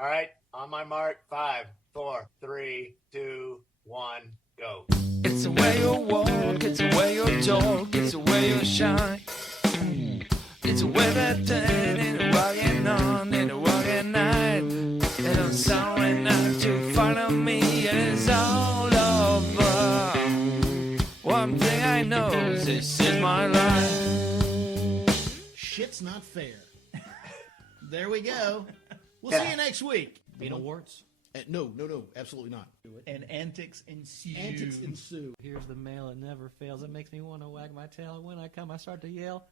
All right, on my mark, 5, 4, 3, 2, 1, go. It's the way you walk, it's the way you talk, it's the way you shine. It's the way that day, and walking on in a walking night. And I'm sorry not to follow me, and it's all over. One thing I know is this is my life. Shit's not fair. There we go. We'll see you next week. Beetle warts. No, absolutely not. And antics ensue. Antics ensue. Here's the male, it never fails. It makes me want to wag my tail. And when I come, I start to yell,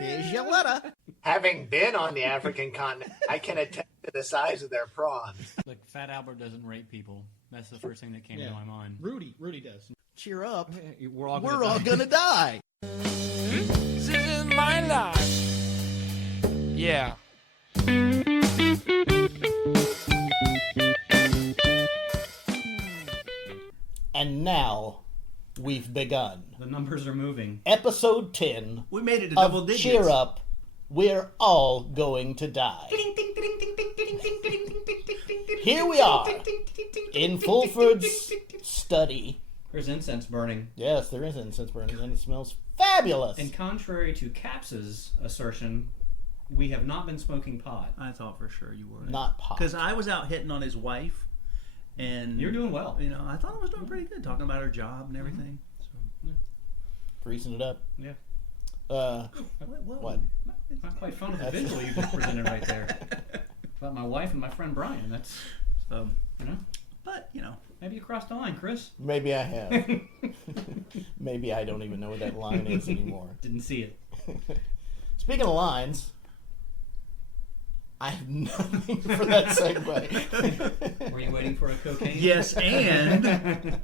Here's your letter. Having been on the African continent, I can attest to the size of their prawns. Look, Fat Albert doesn't rape people. That's the first thing that came to my mind. Rudy does. Cheer up. we're all gonna die. This is my life. Yeah. And now we've begun. The numbers are moving. Episode 10 We made it to double of digits. Cheer Up. We're all going to die. Here we are in Fulford's study. There's incense burning. Yes, there is incense burning, and it smells fabulous. And contrary to Caps's assertion, we have not been smoking pot. I thought for sure you were. Not pot. Because I was out hitting on his wife. And You're doing well. You know, I thought I was doing pretty good, talking about her job and everything. So, Greasing it up. Yeah. What? Not quite fun of the visual you just presented right there. About my wife and my friend Brian. That's, you know. But, you know. Maybe you crossed the line, Chris. Maybe I have. Maybe I don't even know what that line is anymore. Didn't see it. Speaking of lines, I have nothing for that segue. Were you waiting for a cocaine? Yes, and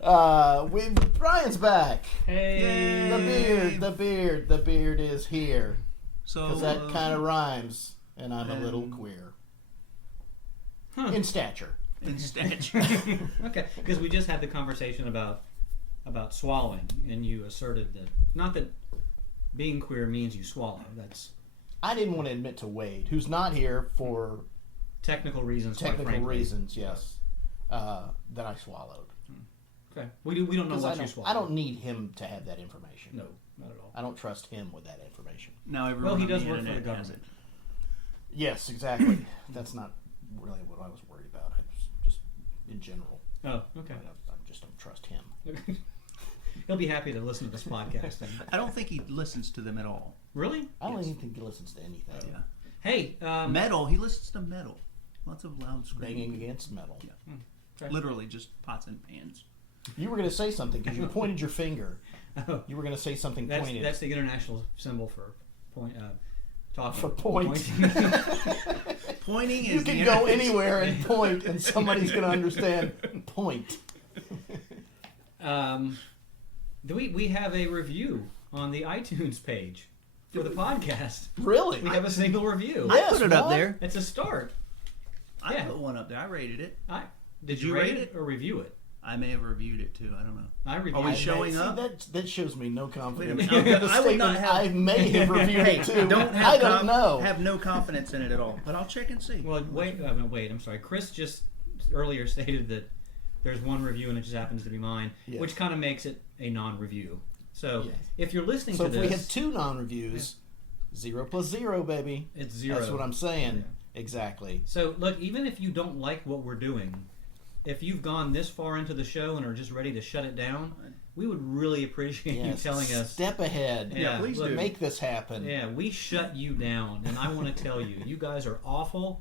Brian's back. Hey. The beard is here. so Because that kind of rhymes, and I'm a little queer. In stature. in stature. Okay, because we just had the conversation about swallowing, and you asserted that not that being queer means you swallow. That's I didn't want to admit to Wade, who's not here for technical reasons. quite technical frankly. reasons, yes, that I swallowed. Okay, we don't know what you swallowed. I don't need him to have that information. No, not at all. I don't trust him with that information. Now everyone Well, he on does the work for the internet has government. it. Yes, exactly. That's not really what I was worried about. I just in general. Oh, okay. I just don't trust him. He'll be happy to listen to this podcast. I don't think he listens to them at all. Really? I don't even think he listens to anything. Yeah. Hey, Metal, he listens to metal. Lots of loud screaming. Banging against metal. Yeah. Okay. Literally just pots and pans. You were going to say something because you pointed your finger. Oh. You were going to say something that's pointed. the international symbol for point. Talking. For point. Pointing. Pointing is You can go anywhere and point, and somebody's going to understand point. We have a review on the iTunes page for the podcast. Really? We have a single review. Yes, I put it up what? there. It's a start. I Yeah. put one up there. I rated it. Did you rate it or review it? I may have reviewed it too. I don't know. I reviewed Are we it. showing See, up? that shows me no confidence. Wait a minute. The I would not statement, have- I may have reviewed it too. Don't have I don't know. Have no confidence in it at all. But I'll check and see. Well, wait. I'm sorry. Chris just earlier stated that there's one review and it just happens to be mine, Yes. which kind of makes it a non-review. So Yes. if you're listening So to if this, we have 2 non-reviews, 0 plus 0, baby. it's 0. That's what I'm saying. Yeah. Exactly. So look, even if you don't like what we're doing, if you've gone this far into the show and are just ready to shut it down, we would really appreciate you Yes. telling us. Step ahead. Yeah, please look, do. Make this happen. Yeah, we shut you down, and I want to tell you, you guys are awful.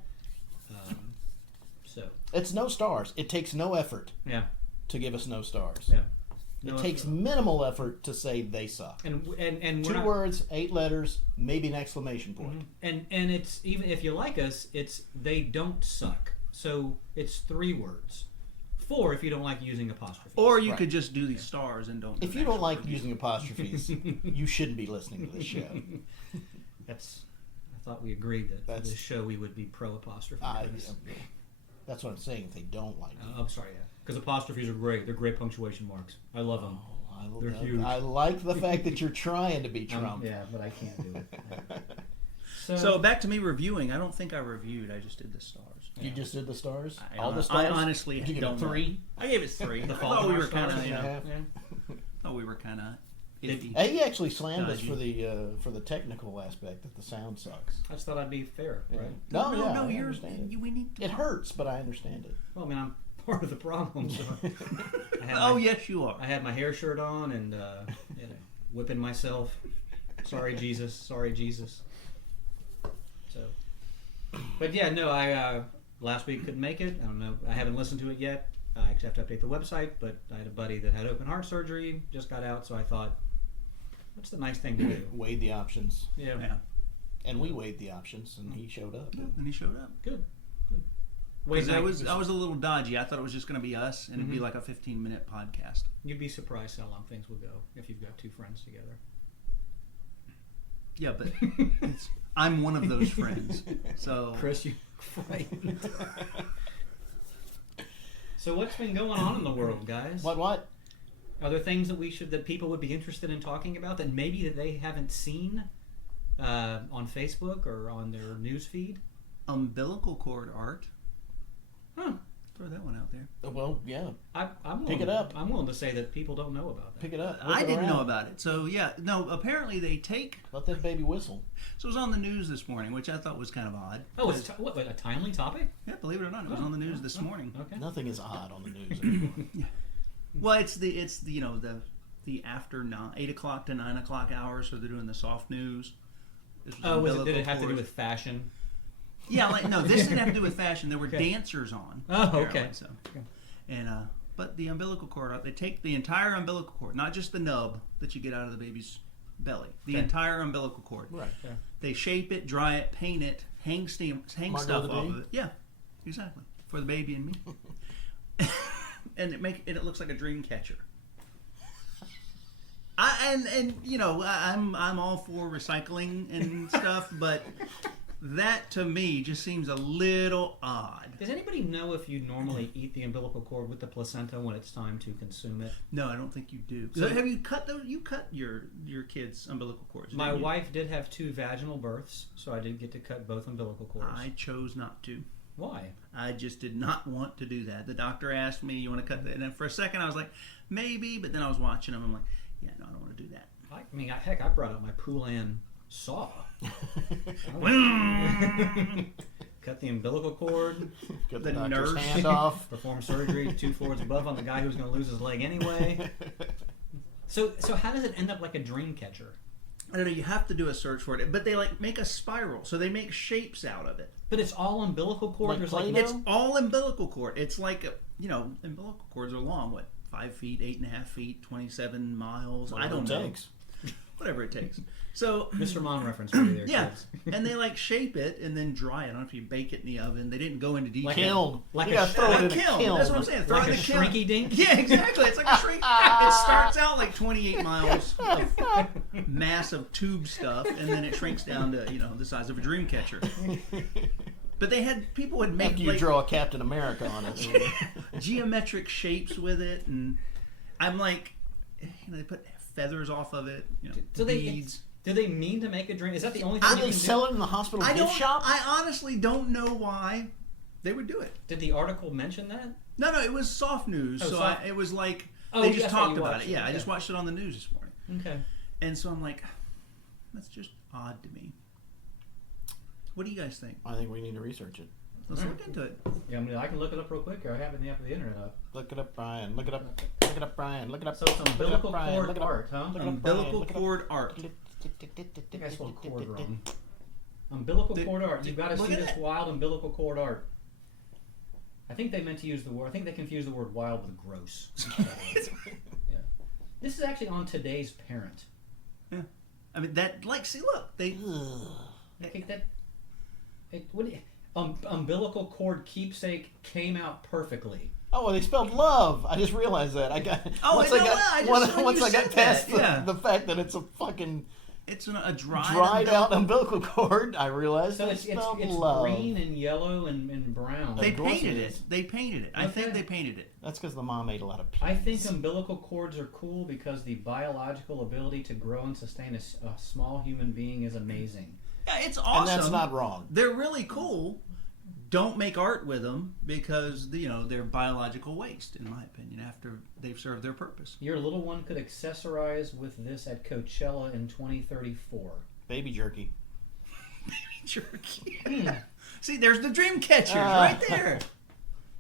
So It's no stars. It takes no effort yeah, to give us no stars. yeah. It No, takes minimal effort to say they suck. and we're 2 not, words, 8 letters, maybe an exclamation point. and it's even if you like us, it's they don't suck. So it's 3 words. 4 if you don't like using apostrophes. Or you Right. could just do these stars and don't. Do If an you don't actual like review. using apostrophes, you shouldn't be listening to this show. That's. I thought we agreed that for That's- this show we would be pro apostrophe. That's what I'm saying. If they don't like it. I'm sorry, yeah, because apostrophes are great. They're great punctuation marks. I love them. They're huge. I like the fact that you're trying to be Trump. Yeah, but I can't do it. So back to me reviewing. I don't think I reviewed. I just did the stars. You just did the stars? All the stars? I honestly Did you give don't it know. 3? I gave it 3. I Fault thought in we Our were kind Stars, of, yeah. thought we were kind of iffy. He actually slammed us Dodgy. for the technical aspect that the sound sucks. I just thought I'd be fair, Yeah. right? No, yeah, I you're. understand it. We need. It hurts, but I understand it. Well, I mean, I'm part of the problem. So I had Oh my, yes, you are. I had my hair shirt on and whipping myself. Sorry, Jesus. Sorry, Jesus. So, but yeah, no, I last week couldn't make it. I don't know. I haven't listened to it yet. I actually have to update the website, but I had a buddy that had open heart surgery, just got out, so I thought, what's the nice thing to do? Weighed the options. Yeah, Yeah. And we weighed the options, and he showed up. And he showed up. good. Because Wait, I was a little dodgy. I thought it was just going to be us, and it'd be Mhm. like a 15-minute podcast. You'd be surprised how long things will go if you've got two friends together. Yeah, but I'm one of those friends. So Chris, you frightened. So what's been going on in the world, guys? What? Are there things that people would be interested in talking about that maybe that they haven't seen on Facebook or on their news feed? umbilical cord art. Huh. Throw that one out there. Well, yeah. I'm Pick willing, it up. I'm willing to say that people don't know about that. Pick it up. I Look it didn't know around. about it. So yeah, no. Apparently they take. Let that baby whistle. So it was on the news this morning, which I thought was kind of odd. Oh, it's what, a timely topic? Yeah, believe it or not, it was on the news this morning. Okay. Nothing is odd on the news anymore. Well, it's the after 8 o'clock to 9 o'clock hours, so they're doing the soft news. This Oh, did it umbilical have to do cords. with fashion? Yeah, like no, this didn't have to do with fashion. There were Okay. dancers on. Oh, apparently, okay. So. Okay. And but the umbilical cord, they take the entire umbilical cord, not just the nub that you get out of the baby's belly, the Okay. entire umbilical cord. Right. Okay. They shape it, dry it, paint it, hang Margot stuff the off bee? of it. Yeah, exactly, for the baby and me. And it looks like a dream catcher. I'm all for recycling and stuff, but that to me just seems a little odd. Does anybody know if you normally eat the umbilical cord with the placenta when it's time to consume it? No, I don't think you do. So- Have you cut those? You cut your kids' umbilical cords. My didn't you? wife did have 2 vaginal births, so I did get to cut both umbilical cords. I chose not to. Why? I just did not want to do that. The doctor asked me, "You want to cut that?" And then for a second, I was like, "Maybe," but then I was watching them. I'm like, "Yeah, no, I don't want to do that." I mean, heck, I brought out my Poulan saw. Cut the umbilical cord, Got The the doctor's nurse. hand off. perform surgery 2 floors above on the guy who's going to lose his leg anyway. So how does it end up like a dream catcher? I don't know. You have to do a search for it, but they like make a spiral, so they make shapes out of it. But it's all umbilical cord. Like There's Play-Doh? It's all umbilical cord. It's like umbilical cords are long. What, 5 feet, 8.5 feet, 27 miles? I don't know. Takes. Whatever it takes. So Mr. Mom reference for you there, yeah, kids. and they like shape it and then dry it. I don't know if you bake it in the oven. They didn't go into detail. Kiln. Like you a gotta throw it in a kiln. kiln. That's what I'm saying. Throw Like it a in the kiln. shrinky dink? Yeah, exactly. It's like a shrink. It starts out like 28 miles of massive tube stuff, and then it shrinks down to the size of a dream catcher. But people would make After you like draw a Captain America on it. geometric shapes with it, and I'm like, they put feathers off of it. Beads. Do they mean to make a dream? Is that the only thing How you do they can sell do? it in the hospital I gift don't. shop? I honestly don't know why they would do it. Did the article mention that? No, it was soft news, Oh, so soft- it was like Oh, they just that's right, talked you about watched it. Yeah, it, I okay. just watched it on the news this morning, Okay. and so I'm like, that's just odd to me. What do you guys think? I think we need to research it. Let's look into it. Yeah, I can look it up real quick, or I have it in the app of the internet up. Look it up, Brian. Look it up. Look it up, Brian. Look it up. So it's Look it up, umbilical Brian. cord Look it up. art, huh? Look it up, Umbilical Brian. Look it up. cord art. I think I spelled cord wrong. Umbilical cord art. You've got to Look see at this that. wild umbilical cord art. I think they meant to use the word. I think they confused the word wild with gross. Yeah. This is actually on Today's Parent. I mean, see, look, they. I think that. Umbilical cord keepsake came out perfectly. Oh, well, they spelled love. I just realized that. I got. Oh, once I I know got, that. I just- once, when once you I got said past that, yeah. the fact that it's a fucking It's a dried out umbilical- umbilical cord, I realized So they it's spelled it's love. green and yellow and brown. They Of course painted it it. is. They painted it. I think Okay. they painted it. That's because the mom ate a lot of peas. I think umbilical cords are cool because the biological ability to grow and sustain a small human being is amazing. Yeah, it's awesome. And that's not wrong. They're really cool. Don't make art with them because they're biological waste, in my opinion, after they've served their purpose. Your little one could accessorize with this at Coachella in 2034. Baby jerky. Jerky. See, there's the dream catchers right there.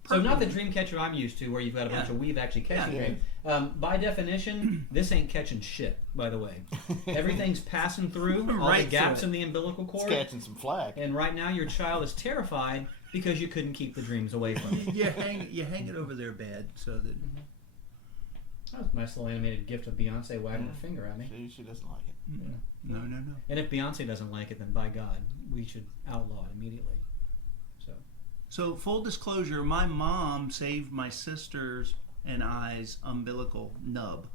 So not the dream catcher I'm used to, where you've got a bunch of weave actually catching dream. By definition, this ain't catching shit. By the way, everything's passing through all the gaps in the umbilical cord. It's catching some flack. And right now, your child is terrified because you couldn't keep the dreams away from you. You hang it over their bed so that. That was a nice little animated gift of Beyonce wagging her finger at me. She doesn't like it. No. And if Beyonce doesn't like it, then by God, we should outlaw it immediately. So full disclosure, my mom saved my sister's and I's umbilical nub.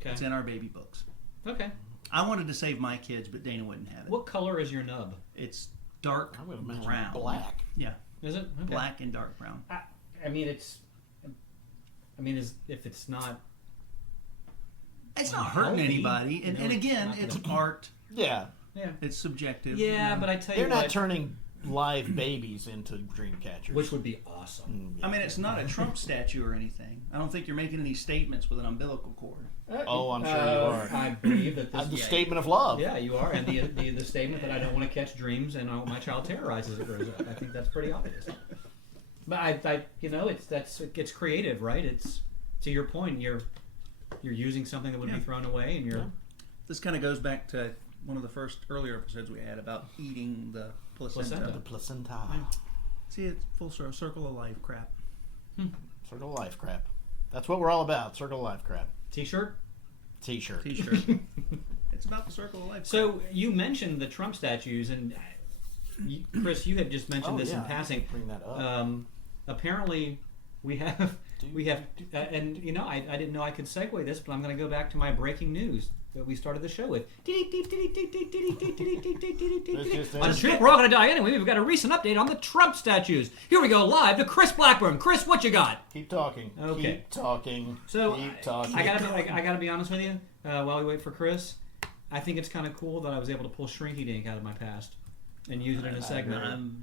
Okay. It's in our baby books. Okay. I wanted to save my kids, but Dana wouldn't have it. What color is your nub? It's dark I would imagine brown. black. Yeah. Is it? Okay. Black and dark brown. If it's not... It's not hurting healthy, anybody. And again, it's art. Yeah. Yeah. It's subjective. Yeah, but I tell you They're what... not turning live babies into dream catchers. Which would be awesome. I mean, it's not a Trump statue or anything. I don't think you're making any statements with an umbilical cord. Oh, I'm sure you are. I believe that this The statement of love. Yeah, you are. And the statement that I don't want to catch dreams and my child terrorizes it grows up. I think that's pretty obvious. But it's creative, right? It's, to your point, you're using something that would be thrown away, and you're... This kind of goes back to one of the earlier episodes we had about eating the placenta. The placenta. See, it's full circle of life crap. Circle of life crap. That's what we're all about. Circle of life crap. T-shirt? T-shirt. It's about the circle of life. So you mentioned the Trump statues, and Chris, you had just mentioned this in passing. Bring that up. Apparently, we have, and I didn't know I could segue this, but I'm going to go back to my breaking news that we started the show with. On a trip, we're all going to die anyway. We've got a recent update on the Trump statues. Here we go, live to Chris Blackburn. Chris, what you got? Keep talking. Okay. Keep talking. So Keep talking. I gotta be honest with you. While we wait for Chris, I think it's kind of cool that I was able to pull Shrinky Dink out of my past and use it in a segment.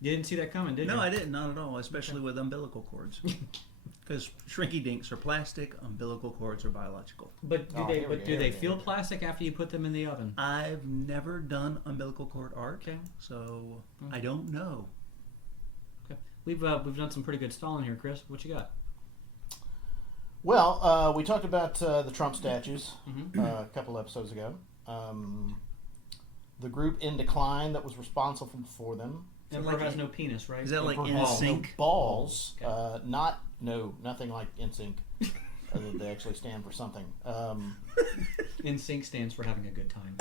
You didn't see that coming, did you? No, I didn't. Not at all. Especially with umbilical cords. Because Shrinky Dinks are plastic, umbilical cords are biological. But do they feel plastic after you put them in the oven? I've never done umbilical cord art, so I don't know. Okay. We've done some pretty good stalling here, Chris. What you got? Well, we talked about the Trump statues a couple episodes ago. The group In Decline that was responsible for them. Emperor has no penis, right? Is that like Emperor has NSYNC? no balls. Okay. Nothing like NSYNC. They actually stand for something. NSYNC stands for having a good time.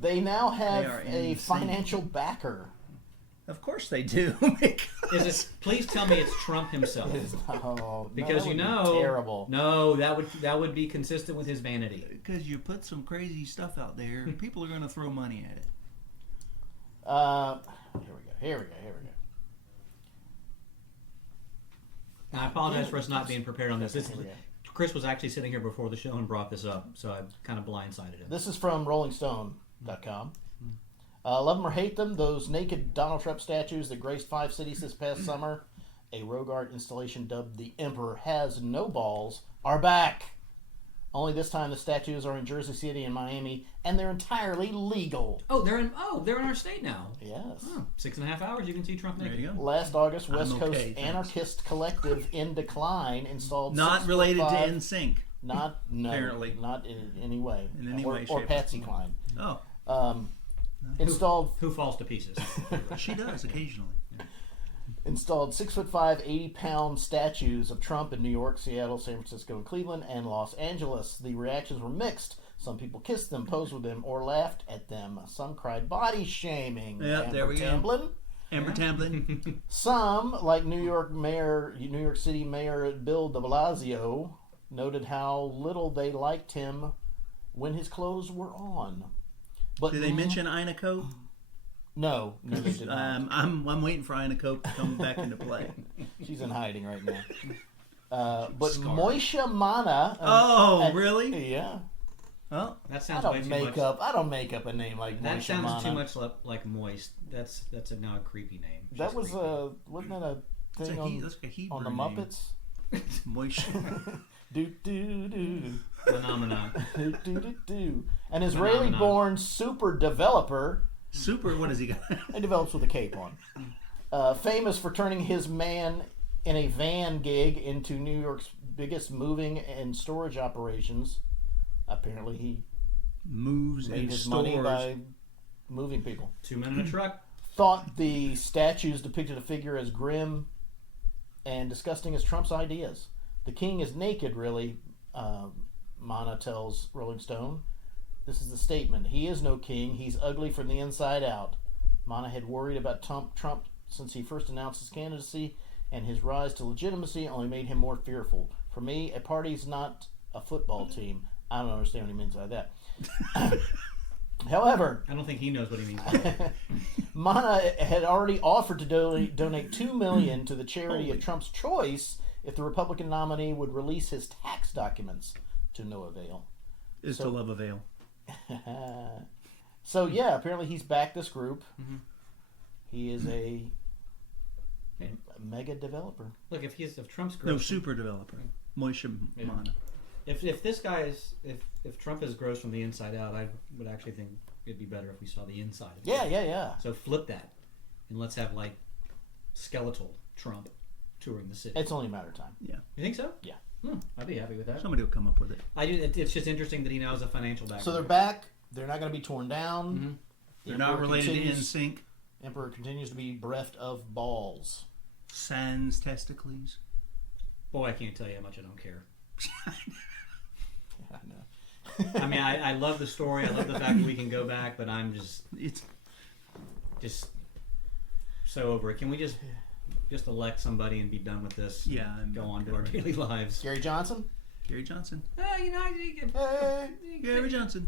They now They have are a NSYNC. financial backer. Of course they do. Please tell me it's Trump himself. that Because would be terrible. No, that would be consistent with his vanity. Because you put some crazy stuff out there, people are going to throw money at it. Here we go. Now, I apologize for us not being prepared on this. Here we go. Chris was actually sitting here before the show and brought this up, so I kind of blindsided him. This is from RollingStone.com. Love them or hate them, those naked Donald Trump statues that graced 5 cities this past summer, a rogue art installation dubbed The Emperor Has No Balls, are back. Only this time the statues are in Jersey City and Miami, and they're entirely legal. They're in our state now. Yes. 6.5 hours, you can see Trump naked. There you go. Last August, I'm West okay, Coast thanks. anarchist collective In Decline installed Not related to 6'5" NSYNC. Apparently. Not in any way. In any way, or shape, Patsy Cline. Oh, Installed Who falls to pieces? she does occasionally. Installed 6'5", 80-pound statues of Trump in New York, Seattle, San Francisco, and Cleveland, and Los Angeles. The reactions were mixed. Some people kissed them, posed with them, or laughed at them. Some cried body shaming. Yep, there we go. Amber Tamblyn. Some, like New York City Mayor Bill de Blasio, noted how little they liked him when his clothes were on. But Did they mention Ina Cope? No, they did not. I'm waiting for Ina Cope to come back into play. She's in hiding right now. But Moishe Mana. Really? Yeah. Oh, That I sounds way don't too make much. up. I don't make up a name like That Moisha sounds Mana. too much like moist. That's now a creepy name. That Just was creepy. wasn't that a that's thing that's like a Hebrew on the name. Muppets? Moist. Do do do phenomenon. do do do do. An Israeli-born super developer. Super. What has he got? He develops with a cape on. Famous for turning his man in a van gig into New York's biggest moving and storage operations. Apparently, he Moves made and his stores. money by moving people. 2 men in a truck. Thought the statues depicted a figure as grim and disgusting as Trump's ideas. The king is naked, really, Mana tells Rolling Stone. This is the statement. He is no king. He's ugly from the inside out. Mana had worried about Trump since he first announced his candidacy, and his rise to legitimacy only made him more fearful. For me, a party's not a football team. I don't understand what he means by that. However, I don't think he knows what he means by that. Mana had already offered to donate $2 million to the charity of Trump's choice if the Republican nominee would release his tax documents, to no avail. Is to love avail. So yeah, apparently he's backed this group. Mhm. He is a Yeah. mega developer. Look, if Trump's No, gross, super developer. Moisha Yeah. Mana. if this guy is if Trump is gross from the inside out, I would actually think it'd be better if we saw the inside. Of Yeah, Trump. yeah. So flip that, and let's have like skeletal Trump touring the city. It's only a matter of time. You think so? Yeah. I'd be happy with that. Somebody will come up with it. I do. It's just interesting that he now has a financial background. So they're back. They're not going to be torn down. Mhm. The They're not Emperor related to continues- NSYNC. Emperor continues to be bereft of balls. Sans testicles. Boy, I can't tell you how much I don't care. I know. I mean, I love the story. I love the fact that we can go back, but I'm It's just so over it. Can we just elect somebody and be done with this? yeah. I'm Go on good to our with daily lives. Gary Johnson. Gary Johnson. You know, Hey. Gary Johnson.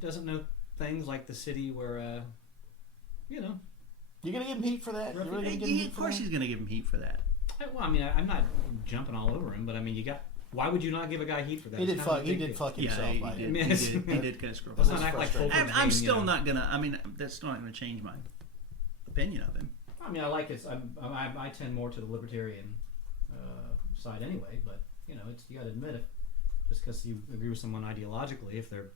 doesn't know things like the city where, you know. You gonna give him heat for that? You really gonna give him heat Of for course, that? he's going to give him heat for that. Well, I mean, I'm not jumping all over him, but I mean, why would you not give a guy heat for that? He It's did kind of fuck. a He big did deal. fuck himself. Yeah, by he it. did. Yes. He did kind of screw up. Let's not act like frustrating. Fulton I'm Payne, still you know. not going to. I mean, that's still not going to change my opinion of him. I mean, I like his. I tend more to the libertarian side anyway, but you know, you got to admit it. Just because you agree with someone ideologically, if they're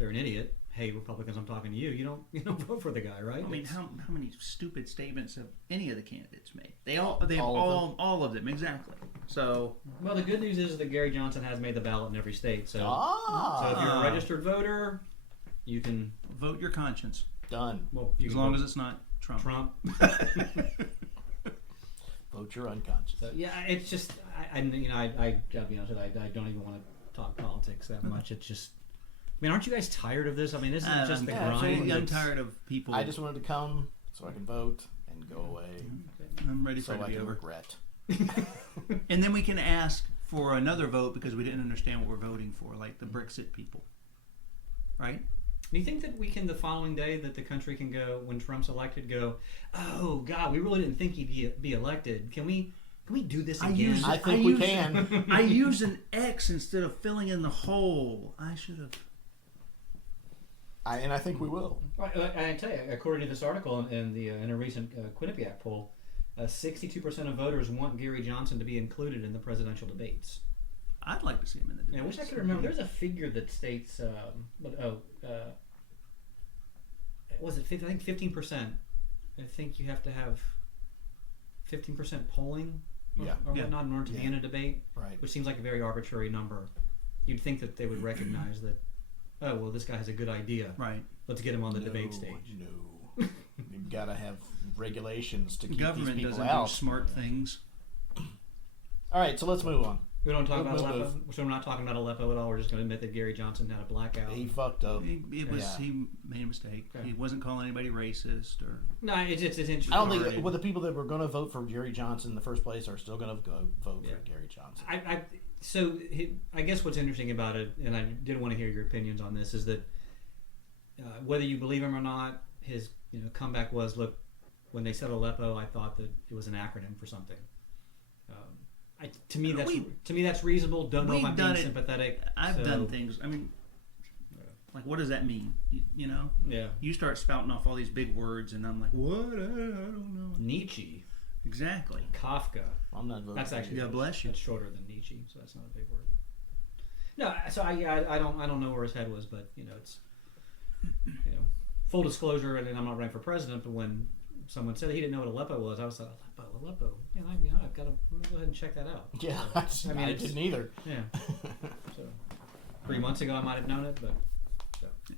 an idiot, hey Republicans, I'm talking to you. You don't vote for the guy, right? I mean, how many stupid statements have any of the candidates made? They've All all of them exactly. So Well, the good news is that Gary Johnson has made the ballot in every state. So, Ah, so if you're a registered voter, you can. vote your conscience, done. Well, you as can long vote as it's not Trump. Trump. Vote your unconscious. So yeah, it's just I gotta be honest with you, I don't even want to talk politics that much. It's just. I mean, aren't you guys tired of this? I mean, isn't it just the yeah, grind? absolutely. I'm It's- tired of people. I just wanted to come so I can vote and go away, I'm ready for so it to I be can over. regret. And then we can ask for another vote because we didn't understand what we're voting for, like the Brexit people. Right? Do you think that we can, the following day, that the country can go, when Trump's elected, go, oh, God, we really didn't think he'd be elected. Can we do this again? I think we can. I use an X instead of filling in the hole. I should have. And I think we will. I tell you, according to this article in a recent Quinnipiac poll, 62% of voters want Gary Johnson to be included in the presidential debates. I'd like to see him in the Yeah, I debates. wish I could remember. There's a figure that states, was it? I think 15%. I think you have to have 15% polling, Yeah. or Yeah. whatnot, in order to be in a debate, Right. which seems like a very arbitrary number. You'd think that they would recognize that. Oh well, this guy has a good idea. Right. Let's get him on the debate stage. No. You've got to have regulations to The keep government these people doesn't out. do smart things. All right, so let's move on. We don't talk about Move. Aleppo. So we're not talking about Aleppo at all. We're just going to admit that Gary Johnson had a blackout. He fucked up. It was Yeah. he made a mistake. Okay. He wasn't calling anybody racist or. No, it's interesting. I don't think well, the people that were going to vote for Gary Johnson in the first place are still going to go vote Yeah. for Gary Johnson. I guess what's interesting about it, and I did want to hear your opinions on this, is that whether you believe him or not, his comeback was, look, when they said Aleppo, I thought that it was an acronym for something. To me, that's reasonable. Don't know if We've I'm done being it. sympathetic. I've so- done things. I mean, Like, what does that mean? You know? Yeah. You start spouting off all these big words, and I'm like, what? I don't know. Nietzsche. Exactly. Kafka. I'm not voting. That's actually God bless you. That's shorter than Nietzsche, so that's not a big word. No, so I don't know where his head was, but it's full disclosure, and I'm not running for president. But when someone said he didn't know what Aleppo was, I was like, Aleppo. Yeah, I've got to go ahead and check that out. Yeah, So, I didn't either. Yeah. So 3 months ago, I might have known it, but so. I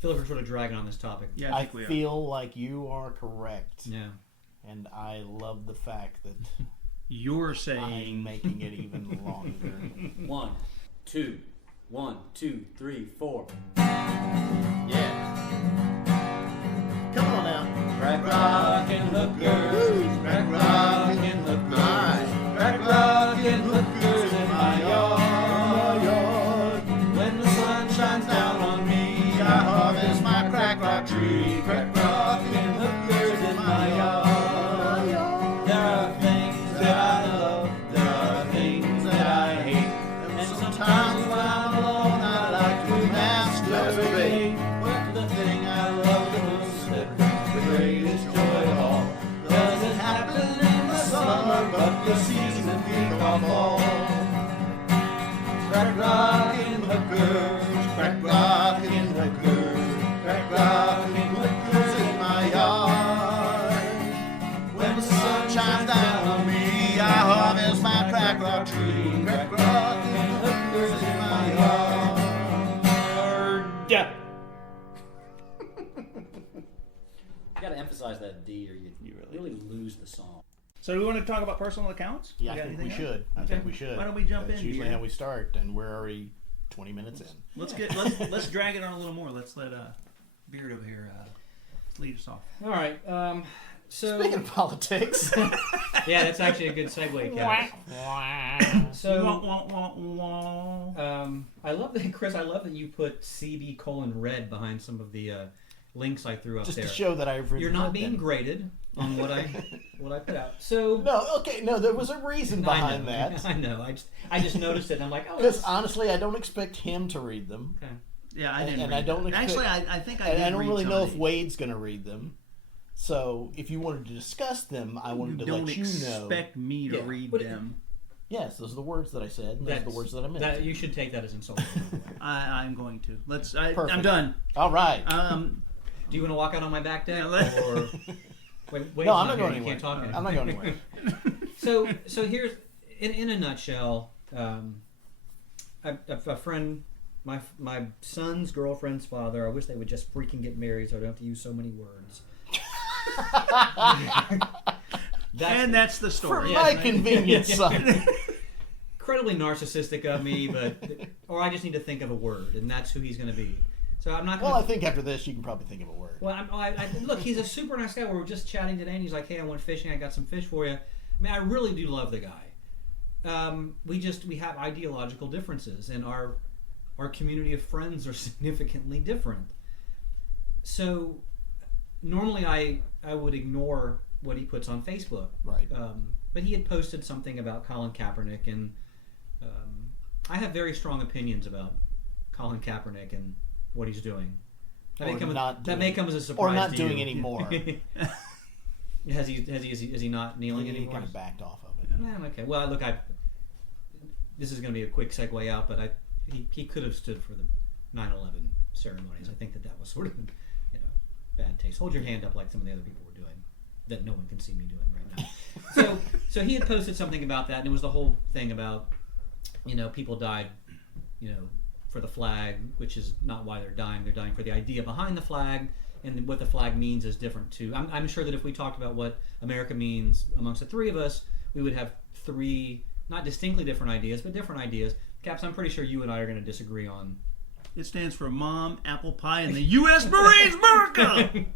feel like we're sort of dragging on this topic. Yeah, I I think we are. feel like you are correct. Yeah. And I love the fact that You're I'm saying making it even longer. 1, 2, 1, 2, 3, 4. Yeah. Come on now. Crack rockin' hookers, crack rockin' hookers, crack rockin' hookers in my yard. When the sun shines down on me, I harvest my crack rock tree. Crack rockin' hookers in my yard. There are things that I love, there are things that I hate, and sometimes when I'm alone, I like to masturbate. But the thing I love the most, that brings the greatest joy of all, doesn't happen in the summer, but the season we call fall. Crack rockin' hookers, crack rockin' hookers, crack rockin' hookers in my yard. When the sun shines down on me, I harvest my crack rock tree. Crack rockin' hookers in my yard. Yeah. You gotta emphasize that D or you really lose the song. So do we want to talk about personal accounts? Yeah, got I think we anything else? should. I Okay. think we should. Why don't we jump That's in, usually Beard? how we start, and we're already 20 minutes in. Let's drag it on a little more. Let's let Beard over here lead us off. All right. So Speaking of politics. yeah, that's actually a good segue, Kat. So Wah, wah, wah, wah. I love that, Chris. I love that you put CB:red behind some of the links I threw up Just there. to show that I've You're not read being them. graded on what I put out. So No, okay, no, there was a reason behind that. I know. I just noticed it, and I'm like, oh, Because that's honestly, I don't expect him to read them. okay. Yeah, I didn't. And read I don't that. expect- Actually, I think I And did I don't read really some know of if these. Wade's going to read them. So if you wanted to discuss them, I wanted to Don't let you know. expect me to Yeah, read but- them. Yes, those are the words that I said. And those are the words that I meant. That you should take that as insulting. I'm going to. I'm Perfect. done. All right. Do you want to walk out on my back deck, Yeah, let- or wait? No, I'm not going You anywhere. can't talk anymore. I'm not going anywhere. So here's in a nutshell. A friend, my son's girlfriend's father. I wish they would just freaking get married, so I don't have to use so many words. That's the For story. my convenience, son. Incredibly narcissistic of me, or I just need to think of a word, and that's who he's going to be. So I'm not. Well, Gonna, I think after this, you can probably think of a word. Well, look, he's a super nice guy. We were just chatting today, and he's like, "Hey, I went fishing. I got some fish for you." I mean, I really do love the guy. We have ideological differences, and our community of friends are significantly different. So normally, I would ignore what he puts on Facebook, Right. but he had posted something about Colin Kaepernick, and I have very strong opinions about Colin Kaepernick and what he's doing. That may come as a surprise. Or not to doing you. anymore. Is he not kneeling He anymore? kind of backed off of it. Yeah, okay. Well, look, this is going to be a quick segue out, but he could have stood for the 9/11 ceremonies. I think that was sort of, bad taste. Hold your hand up like some of the other people were doing, that no one can see me doing right now. So he had posted something about that, and it was the whole thing about, people died, for the flag, which is not why they're dying. They're dying for the idea behind the flag, and what the flag means is different too. I'm sure that if we talked about what America means amongst the three of us, we would have three, not distinctly different ideas, but different ideas. Caps, I'm pretty sure you and I are going to disagree on. It stands for Mom, Apple Pie, and the U.S. Marines, America!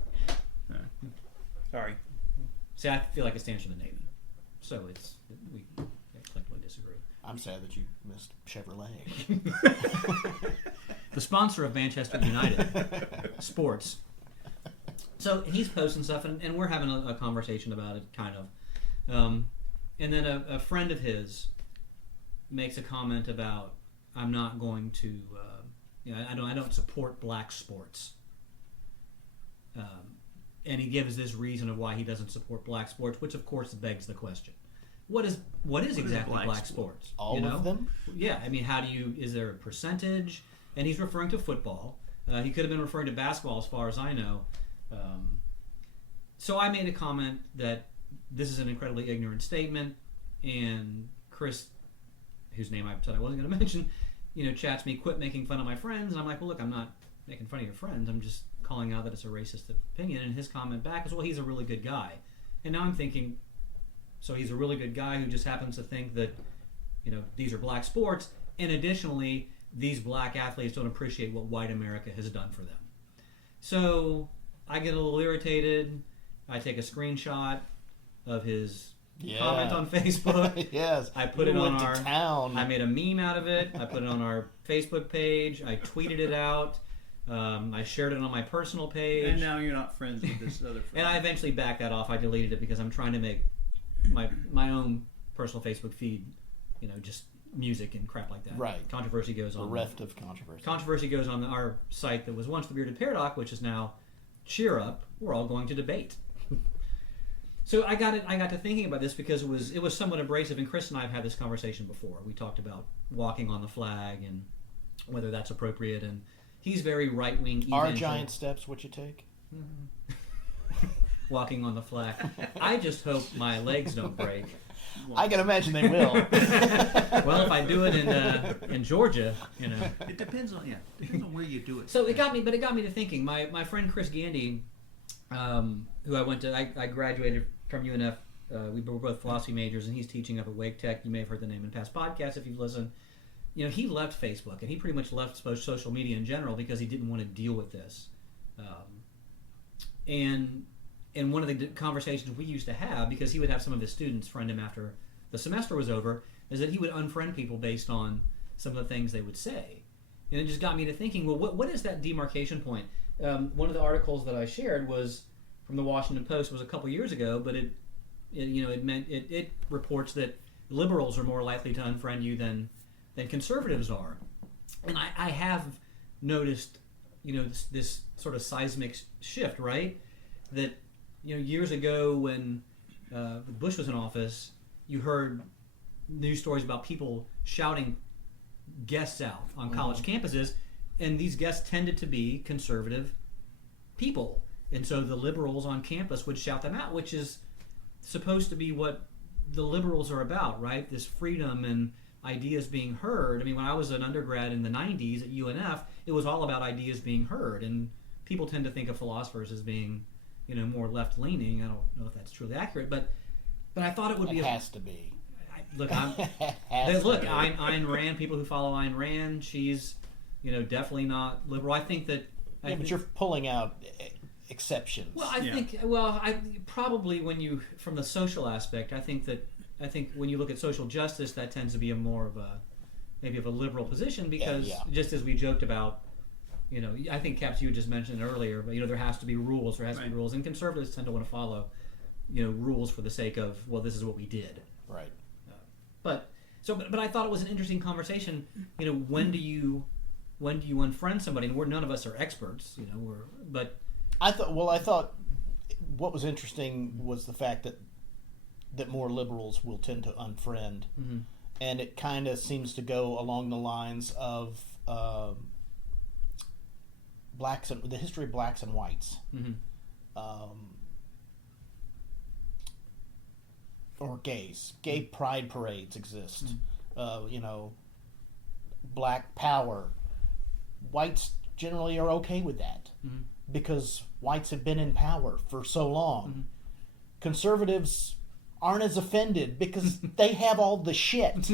Sorry. See, I feel like it stands for the Navy. So we collectively disagree. I'm sad that you missed Chevrolet. The sponsor of Manchester United Sports. So he's posting stuff, and we're having a conversation about it, kind of. And then a friend of his makes a comment about, I'm not going to I don't support black sports. And he gives this reason of why he doesn't support black sports, which of course begs the question: what is exactly black sports? All of them? Yeah, I mean, is there a percentage? And he's referring to football. He could have been referring to basketball, as far as I know. So I made a comment that this is an incredibly ignorant statement, and Chris, whose name I said I wasn't going to mention, chats me, quit making fun of my friends, and I'm like, well, look, I'm not making fun of your friends. I'm just calling out that it's a racist opinion. And his comment back is, well, he's a really good guy. And now I'm thinking, so he's a really good guy who just happens to think that, these are black sports, and additionally, these black athletes don't appreciate what white America has done for them. So I get a little irritated. I take a screenshot of his comment on Facebook. Yes. I put it on our town. I made a meme out of it. I put it on our Facebook page. I tweeted it out. I shared it on my personal page. And now you're not friends with this other friend. And I eventually backed that off. I deleted it because I'm trying to make my own personal Facebook feed, just music and crap like that. Right. Controversy goes on. Bereft of controversy. Controversy goes on our site that was once the Bearded Paradox, which is now Cheer Up. We're all going to debate. So I got to thinking about this because it was somewhat abrasive, and Chris and I have had this conversation before. We talked about walking on the flag and whether that's appropriate, and he's very right-wing. Are giant steps what you take? Walking on the flag. I just hope my legs don't break. I can imagine they will. Well, if I do it in Georgia, It depends on where you do it. So it got me to thinking. My friend Chris Gandy, who I graduated from UNF. We were both philosophy majors, and he's teaching up at Wake Tech. You may have heard the name in past podcasts if you've listened. He left Facebook, and he pretty much left social media in general because he didn't want to deal with this. And one of the conversations we used to have, because he would have some of his students friend him after the semester was over, is that he would unfriend people based on some of the things they would say. And it just got me to thinking, well, what is that demarcation point? One of the articles that I shared was from the Washington Post, was a couple years ago, but it reports that liberals are more likely to unfriend you than conservatives are. And I have noticed, this sort of seismic shift, right? That, years ago when Bush was in office, you heard news stories about people shouting guests out on college campuses, and these guests tended to be conservative people. And so the liberals on campus would shout them out, which is supposed to be what the liberals are about, right? This freedom and ideas being heard. I mean, when I was an undergrad in the 90s at UNF, it was all about ideas being heard. And people tend to think of philosophers as being, more left-leaning. I don't know if that's truly accurate, but I thought it would be... It has to be. Ayn Rand, people who follow Ayn Rand, she's, definitely not liberal. I think that... but you're pulling out exceptions. Well, I think probably from the social aspect, I think when you look at social justice, that tends to be maybe of a liberal position because just as we joked about, I think Caps, you had just mentioned it earlier, but there has to be rules. There has to be rules, and conservatives tend to want to follow, rules for the sake of, well, this is what we did. Right. But I thought it was an interesting conversation. When do you unfriend somebody? And none of us are experts. But I thought what was interesting was the fact that more liberals will tend to unfriend, and it kind of seems to go along the lines of the history of blacks and whites, or gays. Gay pride parades exist. Black power. Whites generally are okay with that because whites have been in power for so long. Conservatives aren't as offended because they have all the shit.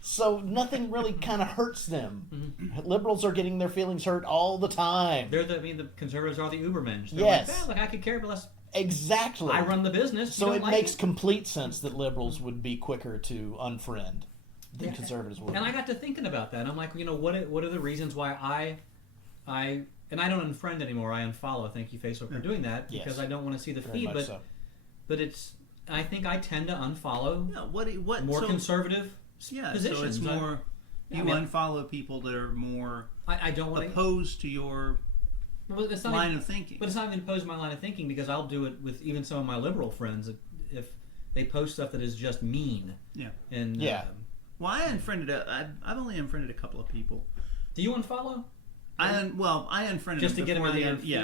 So nothing really kind of hurts them. Liberals are getting their feelings hurt all the time. The conservatives are the Ubermensch. Yes. I could care less. Exactly. I run the business. So it makes complete sense that liberals would be quicker to unfriend than conservatives would. And I got to thinking about that. I'm like, what are the reasons why I don't unfriend anymore. I unfollow. Thank you, Facebook, for doing that because I don't want to see the feed. But I think I tend to unfollow more conservative positions. So it's more You unfollow people that are more I don't want to. opposed to your Well, it's not line even, of thinking. But it's not even opposed to my line of thinking because I'll do it with even some of my liberal friends if they post stuff that is just mean. Yeah. And Well, I unfriended. I've only unfriended a couple of people. do you unfollow? I unfriended Just them to get them before in I your feed?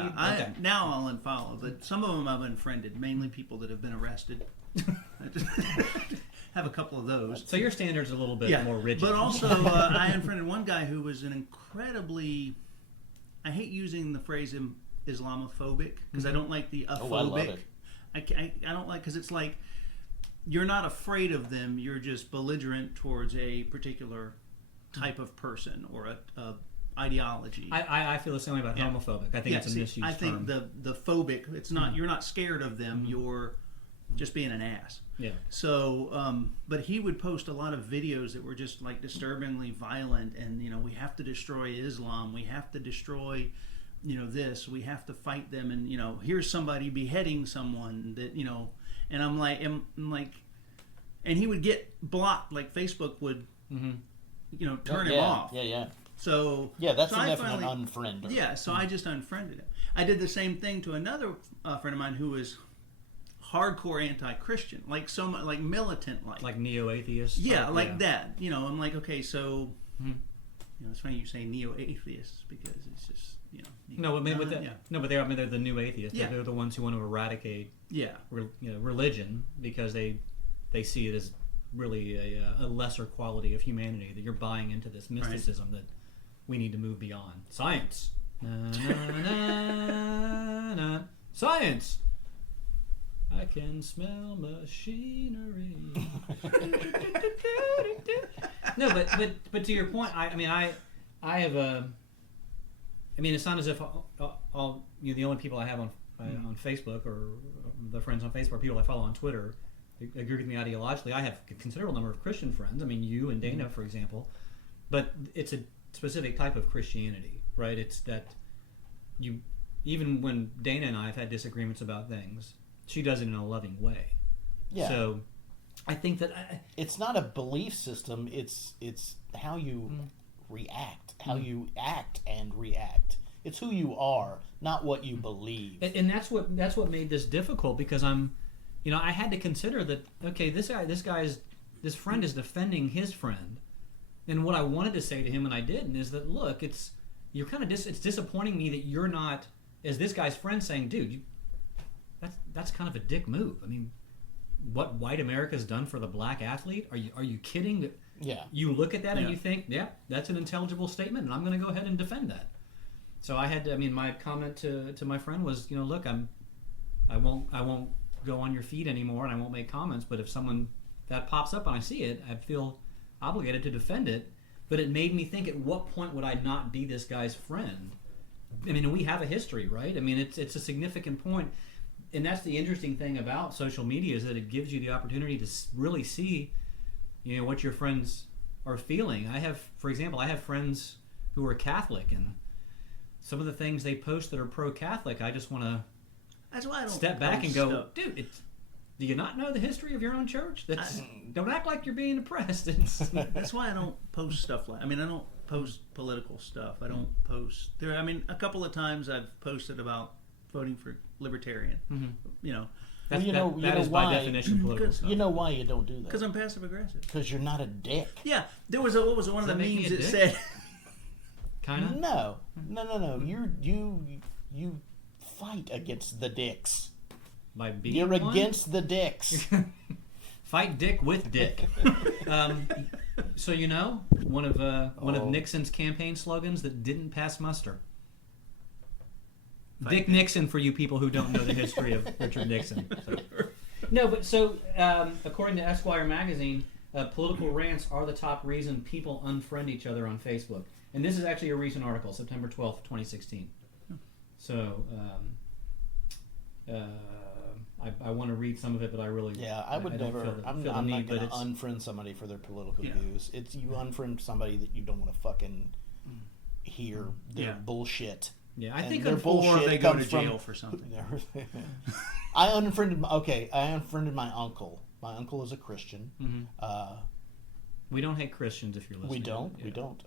Okay. Now I'll unfollow, but some of them I've unfriended, mainly people that have been arrested. I just have a couple of those. So your standards are a little bit more rigid. But also, I unfriended one guy who was an incredibly. I hate using the phrase Islamophobic because I don't like the aphobic. Oh, I love it. I don't like because it's like you're not afraid of them. You're just belligerent towards a particular type of person or a ideology. I feel the same way about homophobic. I think it's a misused term. I think the phobic. It's not. You're not scared of them. You're just being an ass. Yeah. So, but he would post a lot of videos that were just like disturbingly violent, and we have to destroy Islam. We have to destroy, this. We have to fight them, and here's somebody beheading someone that and I'm like, and he would get blocked. Like Facebook would, turn him off. Yeah. So that's so a I definite finally, unfriend. Yeah, so I just unfriended him. I did the same thing to another friend of mine who was hardcore anti-Christian, like so much, like militant, like neo-atheist. Yeah, like that. I'm like, okay, so it's funny you say neo-atheists because it's just No, but they're the new atheists. Yeah. They're the ones who want to eradicate religion because they see it as really a lesser quality of humanity, that you're buying into this mysticism that we need to move beyond. Science. Na, na, na, na. Science. I can smell machinery. No, but to your point, I have a. I mean, it's not as if all the only people I have on Facebook or the friends on Facebook, people I follow on Twitter, agree with me ideologically. I have a considerable number of Christian friends. I mean, you and Dana, for example, but it's a specific type of Christianity, right? It's that even when Dana and I have had disagreements about things, she does it in a loving way. Yeah. So I think that it's not a belief system. It's how you react, how you act and react. It's who you are, not what you believe. And that's what made this difficult because I had to consider that. Okay, this friend is defending his friend, and what I wanted to say to him and I didn't is that look, it's disappointing me that you're not, as this guy's friend, saying, dude, that's kind of a dick move. I mean, what white America's done for the black athlete? Are you kidding? Yeah. You look at that and you think, yeah, that's an intelligible statement, and I'm going to go ahead and defend that. So my comment to my friend was, look, I won't go on your feed anymore, and I won't make comments. But if someone that pops up and I see it, I feel obligated to defend it. But it made me think, at what point would I not be this guy's friend? I mean, we have a history, right? I mean, it's a significant point. And that's the interesting thing about social media, is that it gives you the opportunity to really see, what your friends are feeling. For example, I have friends who are Catholic, and some of the things they post that are pro-Catholic, I just want to step back and go, stuff. Dude, do you not know the history of your own church? Don't act like you're being oppressed. That's why I don't post stuff I don't post political stuff. I don't post there. I mean, a couple of times I've posted about voting for libertarian. That is why, by definition political stuff. You know why you don't do that? Because I'm passive aggressive. Because you're not a dick. Yeah, there was one of the that make memes me a that dick? said, No. You fight against the dicks. By being You're one? against the dicks. Fight dick with dick. So one of Nixon's campaign slogans that didn't pass muster. Dick Nixon, for you people who don't know the history of Richard Nixon. So. No, but according to Esquire magazine, political rants are the top reason people unfriend each other on Facebook. And this is actually a recent article, September 12th, 2016. So I want to read some of it, but I really I would don't never. feel the I'm need, not going to but it's- unfriend somebody for their political views. It's you unfriend somebody that you don't want to fucking hear their bullshit. Yeah, I And think their or bullshit they go to comes from- jail for something. I unfriended my uncle. My uncle is a Christian. We don't hate Christians if you're listening. We don't.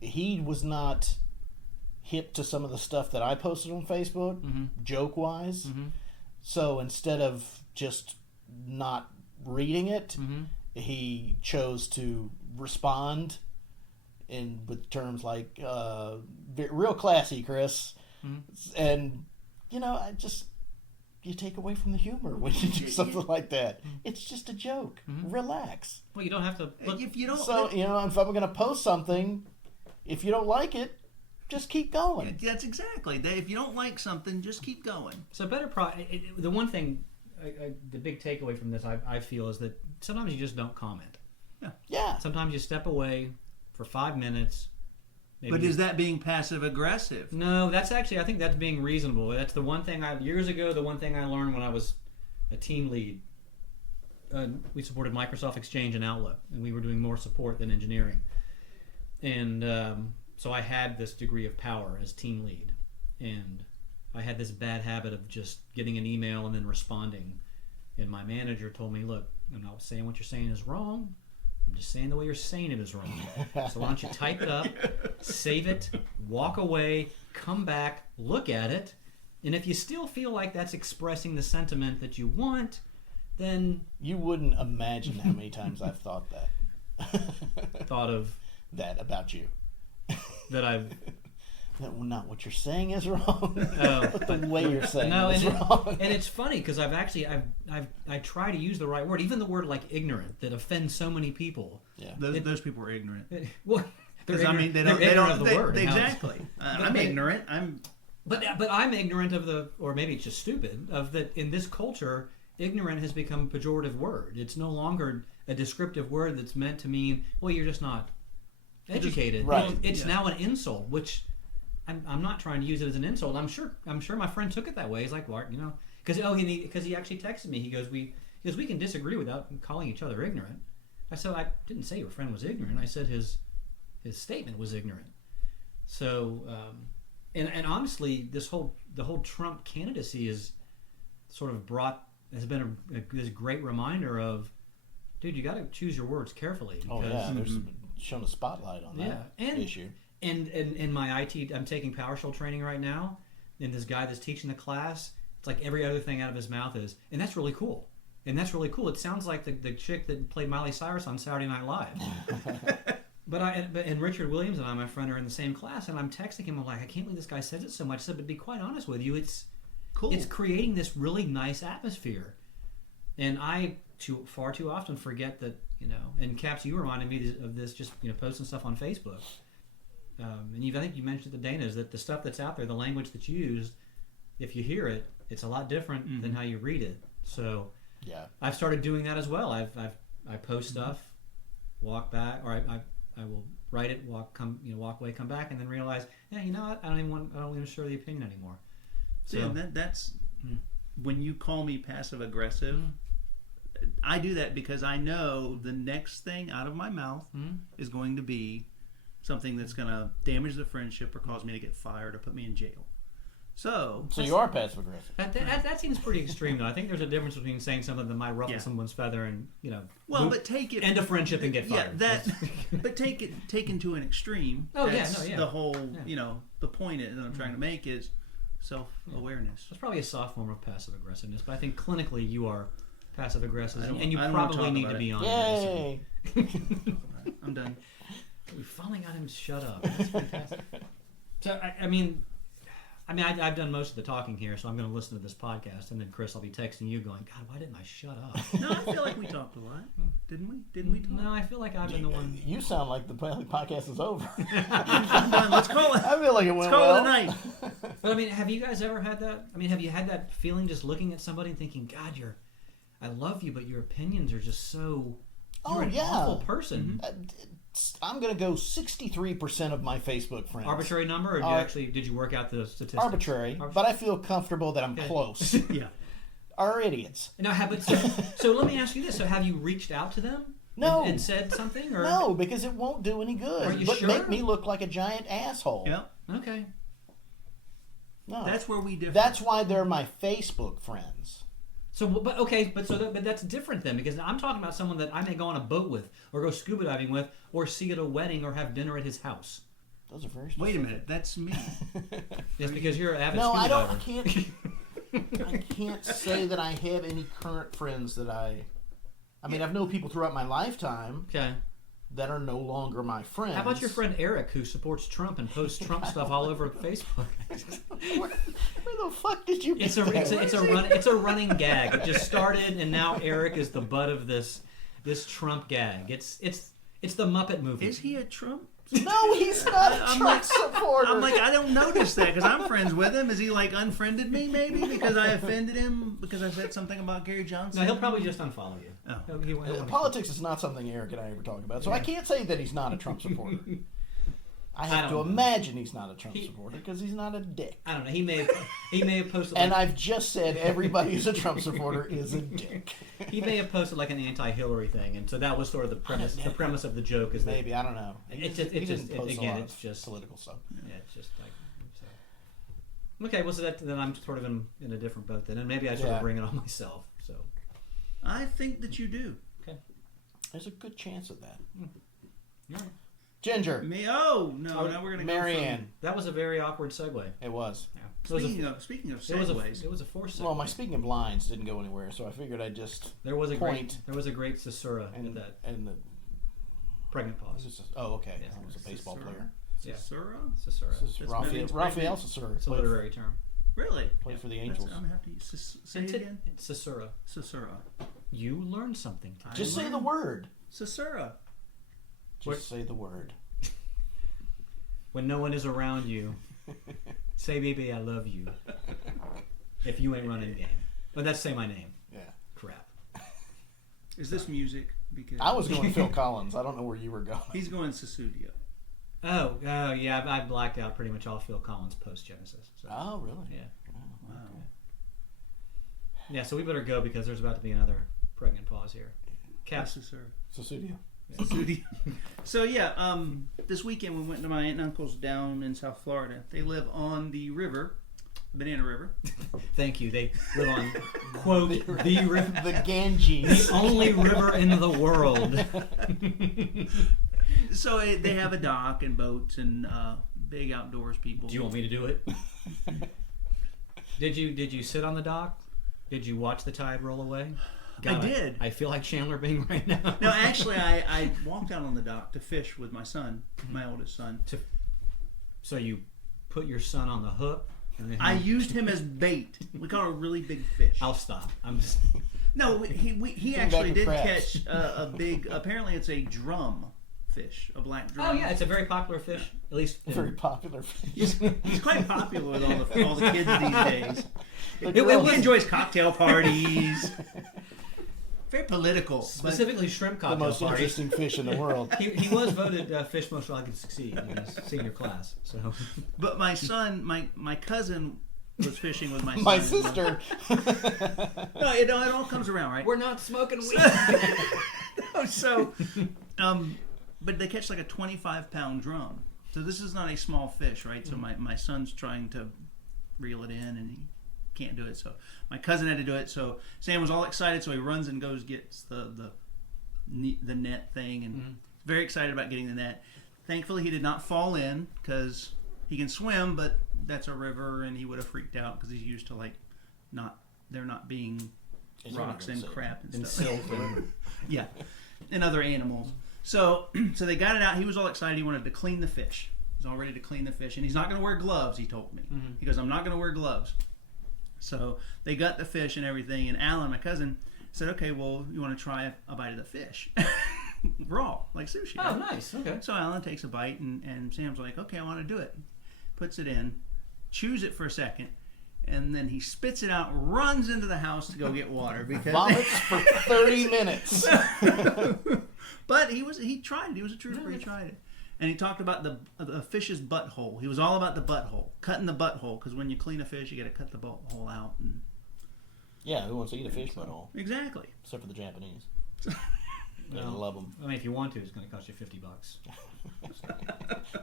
He was not hip to some of the stuff that I posted on Facebook, joke-wise. So instead of just not reading it, he chose to respond with terms like, real classy, Chris. And, you take away from the humor when you do something like that. It's just a joke. Relax. Well, you don't have to... Look, If you don't, So, if I'm going to post something, if you don't like it, just keep going. that's exactly. If you don't like something, just keep going. So the one thing, the big takeaway from this, I feel, is that sometimes you just don't comment. Yeah. Sometimes you step away for 5 minutes. But is that being passive aggressive? No, that's actually, I think that's being reasonable. That's the one thing years ago, the one thing I learned when I was a team lead. We supported Microsoft Exchange and Outlook, and we were doing more support than engineering. And so I had this degree of power as team lead. And I had this bad habit of just getting an email and then responding. And my manager told me, look, I'm not saying what you're saying is wrong. I'm just saying the way you're saying it is wrong. So why don't you type it up, save it, walk away, come back, look at it, and if you still feel like that's expressing the sentiment that you want, then... You wouldn't imagine how many times I've thought that. Thought of... That about you. That I've... Not what you're saying is wrong. But the way you're saying it is wrong. And it's funny because I try to use the right word, even the word like ignorant that offends so many people. Yeah, those people are ignorant. Well, Because I mean, they don't of the word. Exactly. I'm ignorant. But I'm ignorant of or maybe it's just stupid of that. In this culture, ignorant has become a pejorative word. It's no longer a descriptive word that's meant to mean, well, you're just not educated. Right. It's now an insult, which. I'm not trying to use it as an insult. I'm sure my friend took it that way. He's like, "What, Because he actually texted me. He goes, we can disagree without calling each other ignorant." I said, I didn't say your friend was ignorant. I said his statement was ignorant. So, and honestly, the whole Trump candidacy is sort of has been this great reminder of, dude, you got to choose your words carefully. Because, there's shown a spotlight on that issue. And in my IT, I'm taking PowerShell training right now, and this guy that's teaching the class, it's like every other thing out of his mouth is, and that's really cool. And that's really cool. It sounds like the chick that played Miley Cyrus on Saturday Night Live. But Richard Williams and I, my friend, are in the same class, and I'm texting him. I'm like, I can't believe this guy says it so much. I said, but to be quite honest with you, it's cool. It's creating this really nice atmosphere. And I far too often forget that, and Caps, you reminded me of this just, posting stuff on Facebook. And I think you mentioned to Dana, is that the stuff that's out there, the language that's used, if you hear it, it's a lot different than how you read it. So yeah, I've started doing that as well. I post stuff, walk back, or I will write it, walk away, come back, and then realize, yeah, you know what? I don't even share the opinion anymore. So yeah, that's when you call me passive aggressive. I do that because I know the next thing out of my mouth is going to be something that's going to damage the friendship or cause me to get fired or put me in jail. So you are passive aggressive. That seems pretty extreme, though. I think there's a difference between saying something that might ruffle someone's feather and but take it end a friendship and get fired. Yeah, but take it taken to an extreme. Oh the whole the point that I'm trying to make is self-awareness. It's probably a soft form of passive aggressiveness, but I think clinically you are passive aggressive, and you I don't probably need to be on Yay! I'm done. We finally got him to shut up. That's fantastic. So I've done most of the talking here, so I'm going to listen to this podcast, and then Chris, I'll be texting you, going, "God, why didn't I shut up?" No, I feel like we talked a lot, didn't we? Didn't we talk? No, I feel like I've been the one. You sound like the podcast is over. I'm done. Let's call it. I feel like it went Let's call well. it a night. But have you guys ever had that? Have you had that feeling just looking at somebody and thinking, "God, I love you, but your opinions are just so." You're an awful person. I'm going to go 63% of my Facebook friends. Arbitrary number, or did you work out the statistics? Arbitrary, but I feel comfortable that I'm close. Yeah. Are idiots. No, so let me ask you this. So have you reached out to them? No. And said something? Or? No, because it won't do any good. Are you but sure? make me look like a giant asshole. Yeah. Okay. No. That's where we differ. That's why they're my Facebook friends. So, but that's different then, because I'm talking about someone that I may go on a boat with, or go scuba diving with, or see at a wedding, or have dinner at his house. Those are very specific. Wait a minute, that's me. Just because you're an avid No, scuba I don't. diver. I can't say that I have any current friends that I mean, I've known people throughout my lifetime Okay. that are no longer my friends. How about your friend Eric, who supports Trump and posts Trump stuff all over Facebook? Where the fuck did you get that? It's a running gag. It just started, and now Eric is the butt of this Trump gag. It's the Muppet movie. Is he a Trump? No, he's not a I'm Trump like- supporter. I'm like, I don't notice that because I'm friends with him. Is he like unfriended me maybe because I offended him because I said something about Gary Johnson? No, he'll probably just unfollow you. Oh. He'll Politics is not something Eric and I ever talk about, so I can't say that he's not a Trump supporter. I have to don't know. imagine he's not a Trump supporter because he's not a dick. I don't know. He may have posted. And Like, I've just said everybody who's a Trump supporter is a dick. he may have posted like an anti-Hillary thing, and so that was sort of the premise. The premise of the joke is Maybe, I don't know. It just- He it didn't just- post a again, lot it's of just- political stuff. that it's just like. So. Okay, well, so then I'm sort of in a different boat then, and maybe I sort Yeah. of bring it on myself. So. I think that you do. There's a good chance of that. All right. Ginger. Me? Oh no! Now we're gonna Marianne. That was a very awkward segue. It was. Yeah. go from. Speaking of segues, It was a forced segue. Well, my speaking of blinds didn't go anywhere, so I figured I'd just There was a point great Caesura and at that and the. pregnant Was pause. this oh, okay. Yeah. That was a baseball Cicero? player. Yeah. Cicero? Caesura. This is That's Raphael pregnant. Cicero. It's a literary term. Really? Played for the That's- Angels. I'm gonna have to say it again. It's Caesura. Cicero. You learned something today. Just say the word. Cicero. Just say the word. When no one is around you, say, baby, I love you. If you ain't running game. But that's say my name. Yeah. Crap. Is this music? Because I was going Phil Collins. I don't know where you were going. he's going Susudio. Oh, yeah, I blacked out pretty much all Phil Collins post-Genesis. So, Oh, really? yeah. Wow. Yeah, so we better go because there's about to be another pregnant pause here. Cap. Cicero. Susudio. Susudio. So yeah, this weekend we went to my aunt and uncle's down in South Florida. They live on the river, Banana River. Thank you. They live on, quote, the river. The Ganges. The only river in the world. So they have a dock and boats and big outdoors people. Do you want me to do it? Did you sit on the dock? Did you watch the tide roll away? God, I did. I feel like Chandler Bing right now. No, actually, I walked out on the dock to fish with my son, my oldest son. So you put your son on the hook? And then I used him as bait. We caught a really big fish. I'll stop. I'm just. No, he Bring actually back did your crabs. catch a big. Apparently, it's a drum fish, a black drum. Oh yeah, it's a very popular fish. At least. Very popular fish. He's quite popular with all the kids these days. girls- He enjoys cocktail parties. Very political. But Specifically shrimp The cocktail most parties. interesting fish in the world. He was voted fish most likely to succeed in his senior class. So. But my son, my cousin was fishing with my son. My sister. No, it all comes around, right? We're not smoking weed. So, but they catch like a 25-pound drum. So this is not a small fish, right? So my son's trying to reel it in and he can't do it. So my cousin had to do it. So Sam was all excited. So he runs and goes gets the net thing and very excited about getting the net. Thankfully, he did not fall in because he can swim, but that's a river and he would have freaked out because he's used to there not being rocks and crap and And stuff. silt and Yeah, and other animals. So they got it out. He was all excited. He wanted to clean the fish. He's all ready to clean the fish, and he's not going to wear gloves. He told me. He goes, "I'm not going to wear gloves." So they got the fish and everything, and Alan, my cousin, said, "Okay, well, you want to try a bite of the fish, raw, like sushi?" Oh, right? nice. Okay. So Alan takes a bite, and Sam's like, "Okay, I want to do it." Puts it in, chews it for a second, and then he spits it out, runs into the house to go get water because. Vomits for 30 minutes. But he tried it. He was a trooper. He tried it, and he talked about the fish's butthole. He was all about the butthole, cutting the butthole, because when you clean a fish, you got to cut the butthole out. And Yeah, who wants to eat a fish butthole? exactly. Except for the Japanese. They Well, love them. I mean, if you want to, it's going to cost you $50.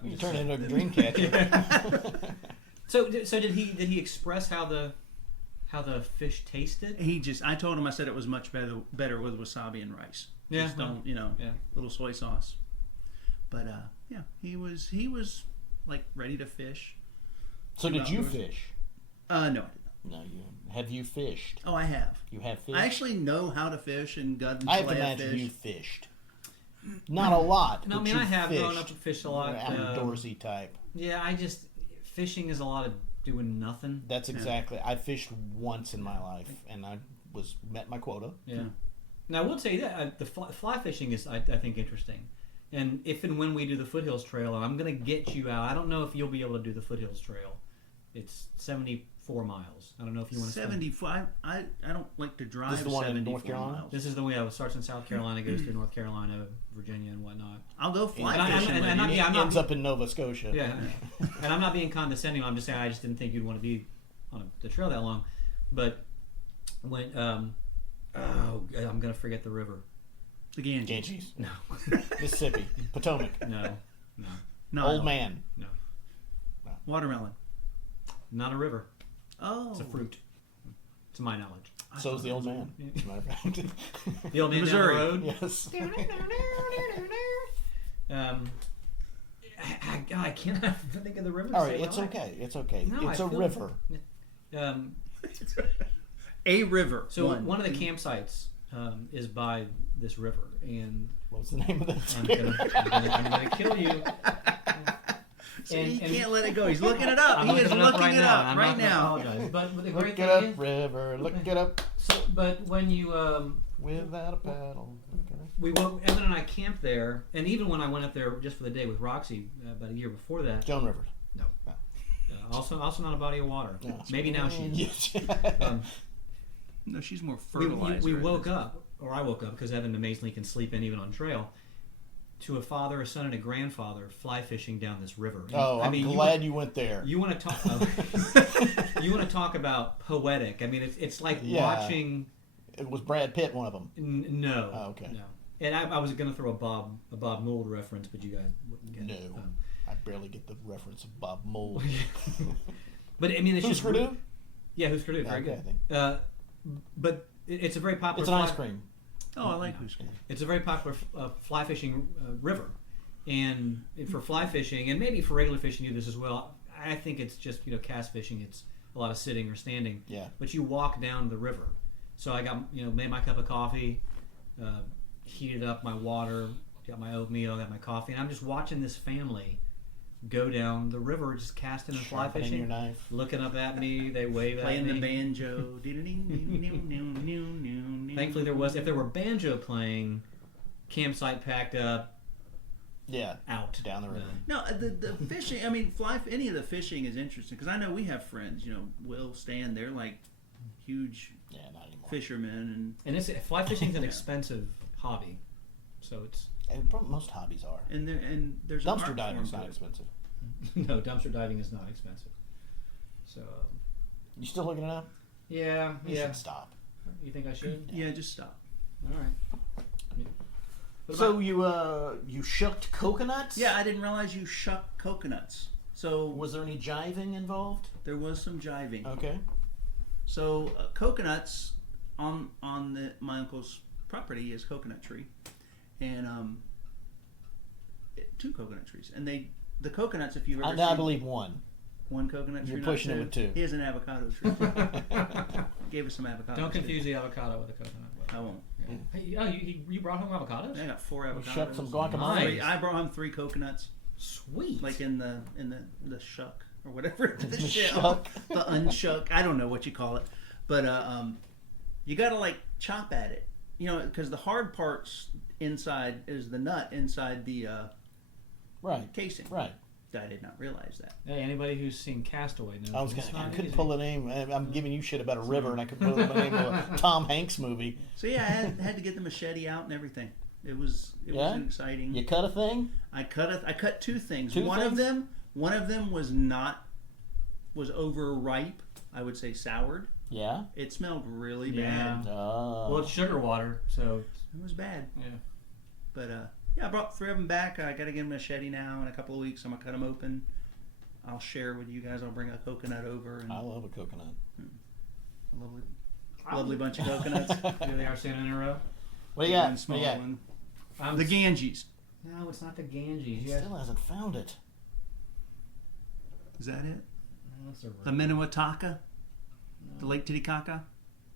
You turn it into a dream catcher. So did he express how how the fish tasted. I told him, I said it was much better with wasabi and rice. Yeah, Just don't, yeah. little soy sauce. But yeah, he was like ready to fish. So did you fish? No, I did not. No, you have you fished? Oh, I have. You have fished? I actually know how to fish and gut and I have to fillet imagine fish. you fished. Not a lot. No, I but mean you I have fished. grown up and fished a lot. Outdoorsy type. Yeah, fishing is a lot of doing nothing. That's exactly. I fished once in my life, and I met my quota. Yeah. Now I will tell you that the fly fishing is I think interesting, and if and when we do the Foothills Trail, I'm going to get you out. I don't know if you'll be able to do the Foothills Trail. It's 74 miles. I don't know if you want to. 75. I don't like to drive. This is the one in 74 North Carolina? miles. This is the way it starts in South Carolina, goes through North Carolina, Virginia, and whatnot. I'll go fly And fishing. with you. I'm not- Ends up in Nova Scotia. Yeah, and I'm not being condescending. I'm just saying I just didn't think you'd want to be on the trail that long. But when I'm gonna forget the river. The Ganges. Ganges. No, Mississippi. Potomac. no, No. Old man. no. Watermelon. Not a river. Oh. It's a fruit. To my knowledge. So is the old man. As a matter of fact. The old man Missouri. down the road. Yes. I cannot think of the river. to All right, save it's my life. okay. It's okay. No, It's I a feel- river. A river. So one of the campsites is by this river, and What's the name of that? I'm gonna kill you. See, he can't let it go. He's looking it up. I'm He is looking right it now. up I'm right not gonna now. apologize. But the Look great it thing up, is, river. Look it up. but when you Without a paddle. Evan and I camped there, and even when I went up there just for the day with Roxy about a year before that, Joan Rivers. no, also not a body of water. No. Maybe now she is. Yes. No, she's more we fertilizer. woke up, or I woke up because Evan amazingly can sleep in even on trail, to a father, a son, and a grandfather fly fishing down this river. And, Oh, I I'm mean, glad you went there. You want to talk? You want to talk about poetic? I mean, it's like Yeah. watching. It was Brad Pitt, one of them. No. Oh, okay. No. And I was going to throw a Bob Mould reference, but you guys wouldn't get it. No. I barely get the reference of Bob Mould. But I mean, it's Who's just Purdue? Yeah, who's Purdue? Very Okay, I good. think. But it's a very popular. It's an ice cream. Oh, I like who's. It's a very popular fly fishing river, and for fly fishing, and maybe for regular fishing, you do this as well. I think it's just cast fishing. It's a lot of sitting or standing. Yeah. But you walk down the river. So I got made my cup of coffee, heated up my water, got my oatmeal, got my coffee, and I'm just watching this family go down the river, just casting and fly Sharpening fishing, your knife. looking up at me. They wave Playing at me. the banjo. Thankfully, if there were banjo playing, campsite packed up, Yeah. out Down the river. No, the fishing. I mean, any of the fishing is interesting because I know we have friends. Will, Stan. They're like huge Yeah, not anymore. fishermen, And fly fishing is an expensive hobby, so it's And most hobbies are. and there's an Dumpster art diving's form not to it. expensive. no, dumpster diving is not expensive. So You still looking it up? yeah. You should stop. You think I should? Yeah, just stop. All right. What So about- you shucked coconuts? Yeah, I didn't realize you shuck coconuts. So Was there any jiving involved? there was some jiving. Okay. So coconuts on my uncle's property is coconut tree, and 2 coconut trees, and the coconuts, if you've ever I seen believe one. one coconut tree, You're not pushing it with 2. He has an avocado tree. Gave us some avocados. Don't too. confuse the avocado with the coconut. I won't. Yeah. Hey, oh, you brought home avocados? I got 4 avocados. shucked some guacamole. I brought him 3 coconuts, Sweet. like in the shuck or whatever the The shell, shuck. the unshuck. I don't know what you call it, but you got to like chop at it, because the hard parts inside is the nut inside the Right. casing. Right. I did not realize that. Hey, anybody who's seen Castaway knows it's I not couldn't easy. pull the name. I'm giving you shit about a river, and I couldn't pull the name of a Tom Hanks movie. So yeah, I had to get the machete out and everything. It was Yeah? exciting. You cut a thing? I cut 2 things. 2 one things? of them was overripe. I would say soured. Yeah. It smelled really Yeah. bad. Well, it's sugar water, so It was bad. yeah. But yeah, I brought 3 of them back. I got to get them a machete now. In a couple of weeks, I'm gonna cut them open. I'll share with you guys. I'll bring a coconut over. And I love a coconut. Lovely bunch of coconuts. Here they are standing in a row. What do you got? One What small do you got? one. Um, The Ganges. No, it's not the Ganges. He You guys, still hasn't found it. Is that it? that's a The row. Minnewataka? The Lake Titicaca?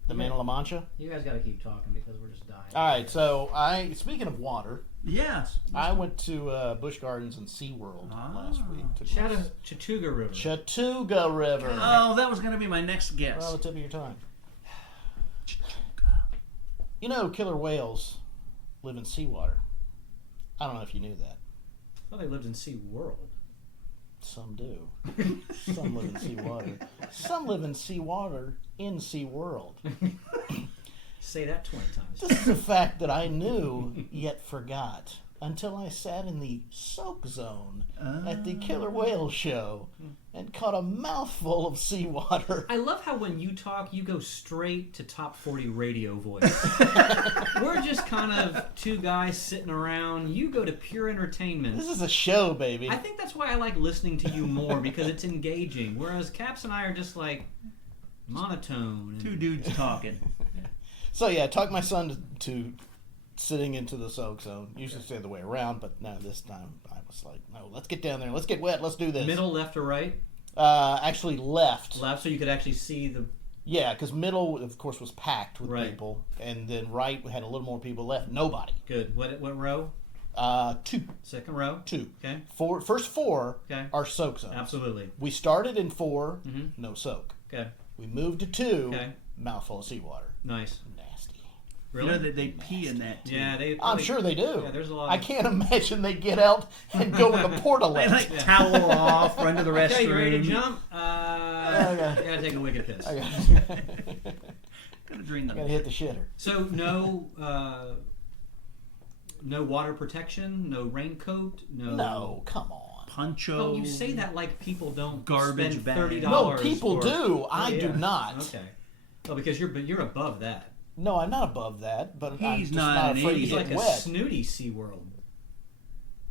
The Man of La Mancha. You guys got to keep talking because we're just dying. All right. So speaking of water, Yes. I went to Busch Gardens and SeaWorld last week. Took Shout my- out Chattooga River. Chattooga River. Oh, that was going to be my next Right guess. on the tip of your tongue. You know, killer whales live in seawater. I don't know if you knew that. Well, they lived in Sea World. Some do. Some live in seawater. Some live in seawater in SeaWorld. Say that 20 times. This is a fact that I knew yet forgot until I sat in the soak zone at the Killer Whale Show and caught a mouthful of seawater. I love how when you talk, you go straight to top 40 radio voice. We're just kind of two guys sitting around. You go to pure entertainment. This is a show, baby. I think that's why I like listening to you more because it's engaging. Whereas Caps and I are just like monotone. And, Two dudes talking. So yeah, I talked my son to sitting into the soak zone. Usually it's the other way around, but no, this time I was like, no, let's get down there. Let's get wet. Let's do this. middle, left, or right? Actually left. Left, so you could actually see the. Yeah, because middle, of course, was packed with Right. people. And then right, we had a little more people left. Nobody. Good. What row? Two. Second row? Two. Okay. First four Okay. are soak zones. Absolutely. We started in 4, Mhm. no soak. Okay. We moved to 2, Okay. mouthful of seawater. Nice. Nasty. You Really? know that they pee in that too. Yeah, they. I'm probably- sure they do. Yeah, there's a lot. I can't imagine they get out and go in the portal. They like Yeah. towel off, run to the restroom. Okay, you ready to jump? Okay. Gotta take a wicked piss. I Gotta drain gotta them. hit the shitter. So no water protection, no raincoat, no. No, come on. Poncho. Oh, you say that like people don't Garbage spend bag. $30. No, people for- do. Oh, I do yeah. not. Okay. Oh, because you're above that. No, I'm not above that, but I'm He's just not not an afraid to He's idiot. get like a wet. snooty SeaWorld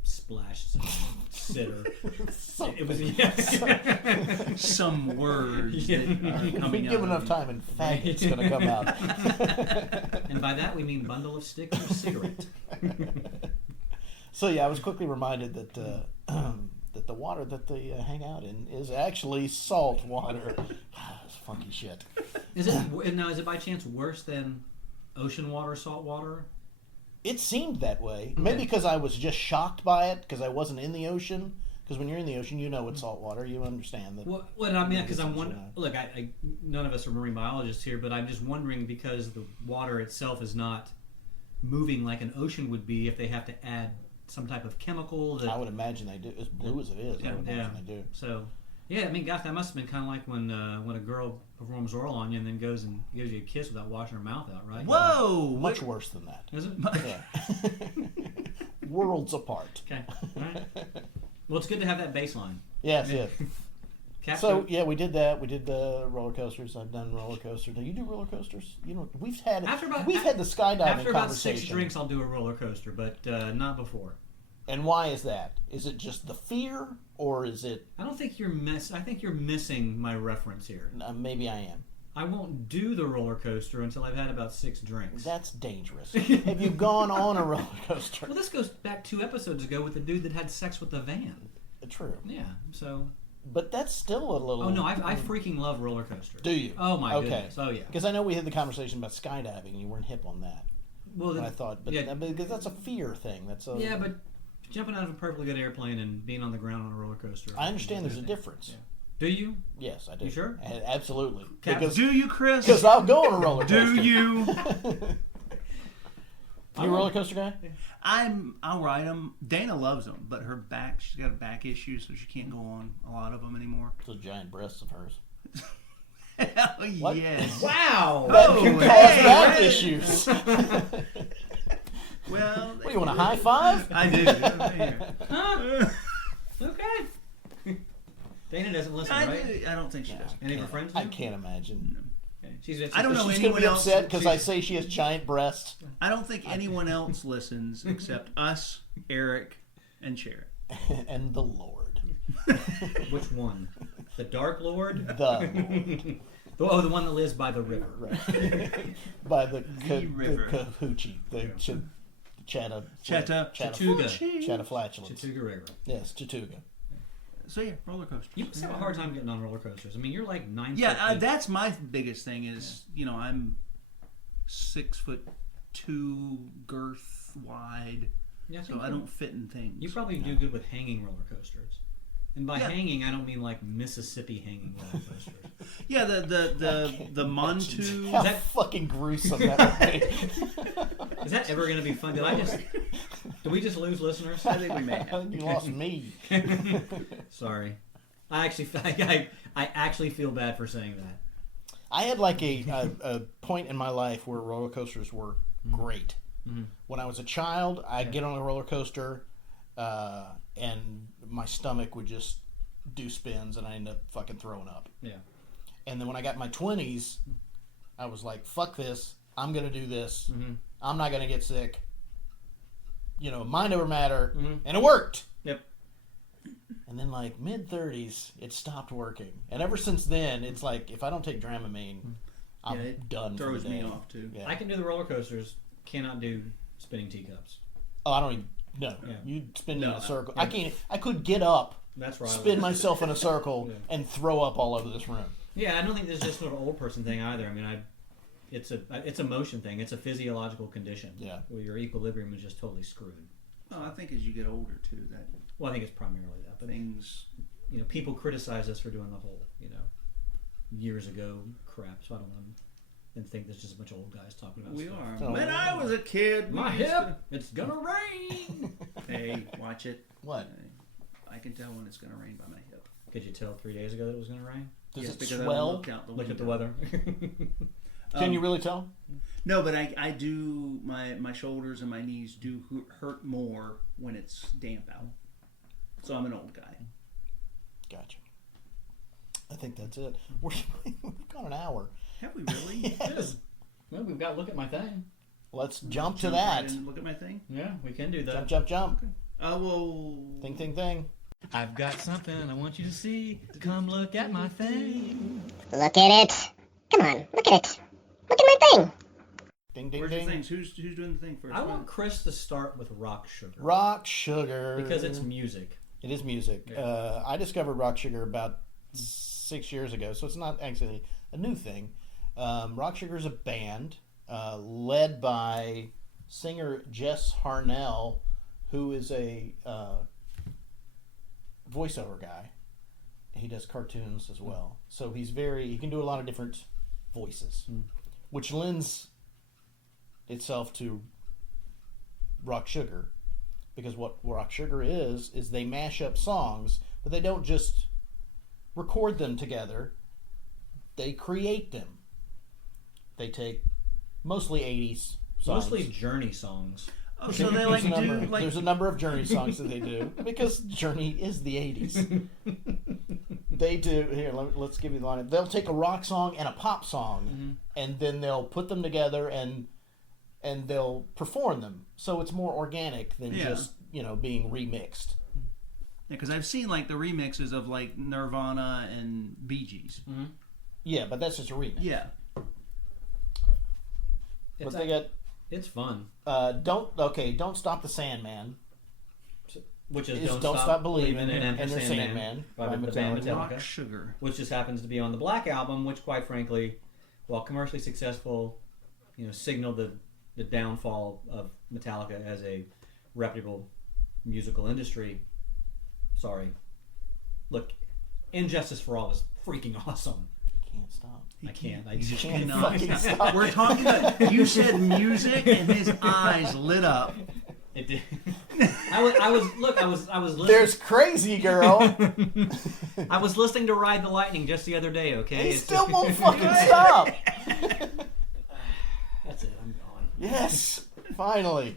splash sitter. It was some words Yeah. that are If we coming give out. enough time and faggot's gonna come out. And by that we mean bundle of sticks or cigarette. So yeah, I was quickly reminded that that the water that they hang out in is actually salt water. It's funky shit. Is it by chance worse than ocean water, salt water? It seemed that way. Maybe because I was just shocked by it because I wasn't in the ocean. Because when you're in the ocean, you know it's salt water. You understand that. What I mean, because I'm Difference, wondering. Look, none of us are marine biologists here, but I'm just wondering because the water itself is not moving like an ocean would be if they have to add some type of chemical. That, I would imagine they do. As blue as it is, I would imagine they do. So, yeah, I mean, gosh, that must have been kind of like when a girl performs oral on you and then goes and gives you a kiss without washing her mouth out, right? Whoa! Much worse than that. Is it? Yeah. Worlds apart. Okay. All right. Well, it's good to have that baseline. Yes, yes. Cap- So yeah, we did that. We did the roller coasters. I've done roller coasters. Now you do roller coasters. You know, we've had the skydiving after about conversation. 6 drinks, I'll do a roller coaster, but not before. And why is that? Is it just the fear, or is it I don't think I think you're missing my reference here. maybe I am? I won't do the roller coaster until I've had about 6 drinks. That's dangerous. Have you gone on a roller coaster? Well, this goes back 2 episodes ago with the dude that had sex with the van. True, Yeah. So. but that's still a little. Oh no, I freaking love roller coasters. Do you? Oh my Okay. goodness. Oh yeah. Because I know we had the conversation about skydiving, and you weren't hip on that. Well, And I thought, but yeah. because that's a fear thing. That's a. Yeah, but jumping out of a perfectly good airplane and being on the ground on a roller coaster. I understand there's a difference. Yeah. Do you? Yes, I do. You sure? Absolutely. Cap- Because Do you, Chris? I'll go on a roller coaster. Do you? You a roller coaster guy? I'll ride them. Dana loves them, but she's got a back issue, so she can't go on a lot of them anymore. Those giant breasts of hers. Hell What? yes. Wow. That Oh, can cause hey, back hey. issues. Well, What, you want a high five? I do. Huh? Okay. Dana doesn't listen, right? I don't think she does. Any of her friends? I do? can't imagine. Okay. She's I don't know She's going to anyone be else. upset because I she's- say she has giant breasts I don't think anyone else listens except us, Eric, and Sharon. and the Lord. Which one? The Dark Lord? The Lord. The one that lives by the river. Right. By the river. Cahoochie, the Chattahoochee. Chattaflatulence. Chattooga River. Yes, Chattooga. So yeah, roller coasters. You must have a hard time getting on roller coasters. I mean, you're like 9 foot Yeah, eight. that's my biggest thing is, I'm 6'2" girth wide, Yeah, I so think I don't fit in things. You probably do good with hanging roller coasters. And by hanging, I don't mean like Mississippi hanging roller coasters. Yeah, the Montu. How fucking gruesome that would be. Is that ever going to be fun? Did we just lose listeners? I think we may have. You lost me. Sorry. I actually feel bad for saying that. I had like a point in my life where roller coasters were great. Mm-hmm. When I was a child, I'd get on a roller coaster, and my stomach would just do spins, and I ended up fucking throwing up. Yeah. And then when I got in my 20s, I was like, fuck this. I'm going to do this. Mm-hmm. I'm not going to get sick. Mind over matter. Mm-hmm. And it worked. Yep. And then like mid-30s, it stopped working. And ever since then, it's like, if I don't take Dramamine, I'm it done throws for the day. me off too. Yeah. I can do the roller coasters, cannot do spinning teacups. Oh, I don't even... No. Yeah. You spin me in No. a circle. I could get up, That's right. spin myself in a circle, Yeah. and throw up all over this room. Yeah, I don't think this is just an old person thing either. I mean, it's a motion thing. It's a physiological condition. Yeah. Where your equilibrium is just totally screwed. Well, I think as you get older too, that Well, I think it's primarily that. But things. people criticize us for doing the whole, years ago crap. So I don't want them to think there's just a bunch of old guys talking about We stuff. are. So- When I was a kid, we My used hip, it's gonna rain. Hey, watch it. What? I can tell when it's going to rain by my hip. Could you tell 3 days ago that it was gonna rain? Does Yes, it because I swell? look out the Look at the window. weather. Can you really tell? No, but I do. My shoulders and my knees do hurt more when it's damp out. So I'm an old guy. Gotcha. I think that's it. We've got an hour. Have we really? Yes. Well, we've got to look at my thing. Let's jump to Jump that. right in and look at my thing. Yeah, we can do that. Jump, jump, jump. Well. Thing. I've got something I want you to see. Come look at my thing. Look at it. Come on, look at it. Look at my thing. Ding, ding, Where's the ding. things? Who's doing the thing first? I want Chris to start with Rock Sugar. Rock Sugar. Because it's music. It is music. Yeah. I discovered Rock Sugar about 6 years ago, so it's not actually a new thing. Rock Sugar is a band led by singer Jess Harnell, who is a voiceover guy. He does cartoons as well. So he can do a lot of different voices, which lends itself to Rock Sugar. Because what Rock Sugar is they mash up songs, but they don't just record them together. They create them. They take mostly 80s songs. Mostly Journey songs. Oh, so they like do like. There's a number of Journey songs that they do because Journey is the 80s. They do here. Let's give you the line. They'll take a rock song and a pop song, and then they'll put them together and they'll perform them. So it's more organic than just being remixed. Because I've seen like the remixes of like Nirvana and Bee Gees. Mm-hmm. Yeah, but that's just a remix. Yeah. But they got It's fun. Don't Stop the Sandman. Which is Don't Stop Believing in and Enter their Sandman by the band Metallica. Metallica. Rock Sugar. Which just happens to be on the Black Album, which quite frankly, while commercially successful, signaled the downfall of Metallica as a reputable musical industry. Sorry. Look, Injustice for All is freaking awesome. Can't stop. I can't. I You just can't cannot. fucking stop. We're talking about. You said music, and his eyes lit up. It did. I was listening. There's Crazy Girl. I was listening to Ride the Lightning just the other day. Okay. He It's- still won't fucking stop. That's it. I'm gone. Yes, finally.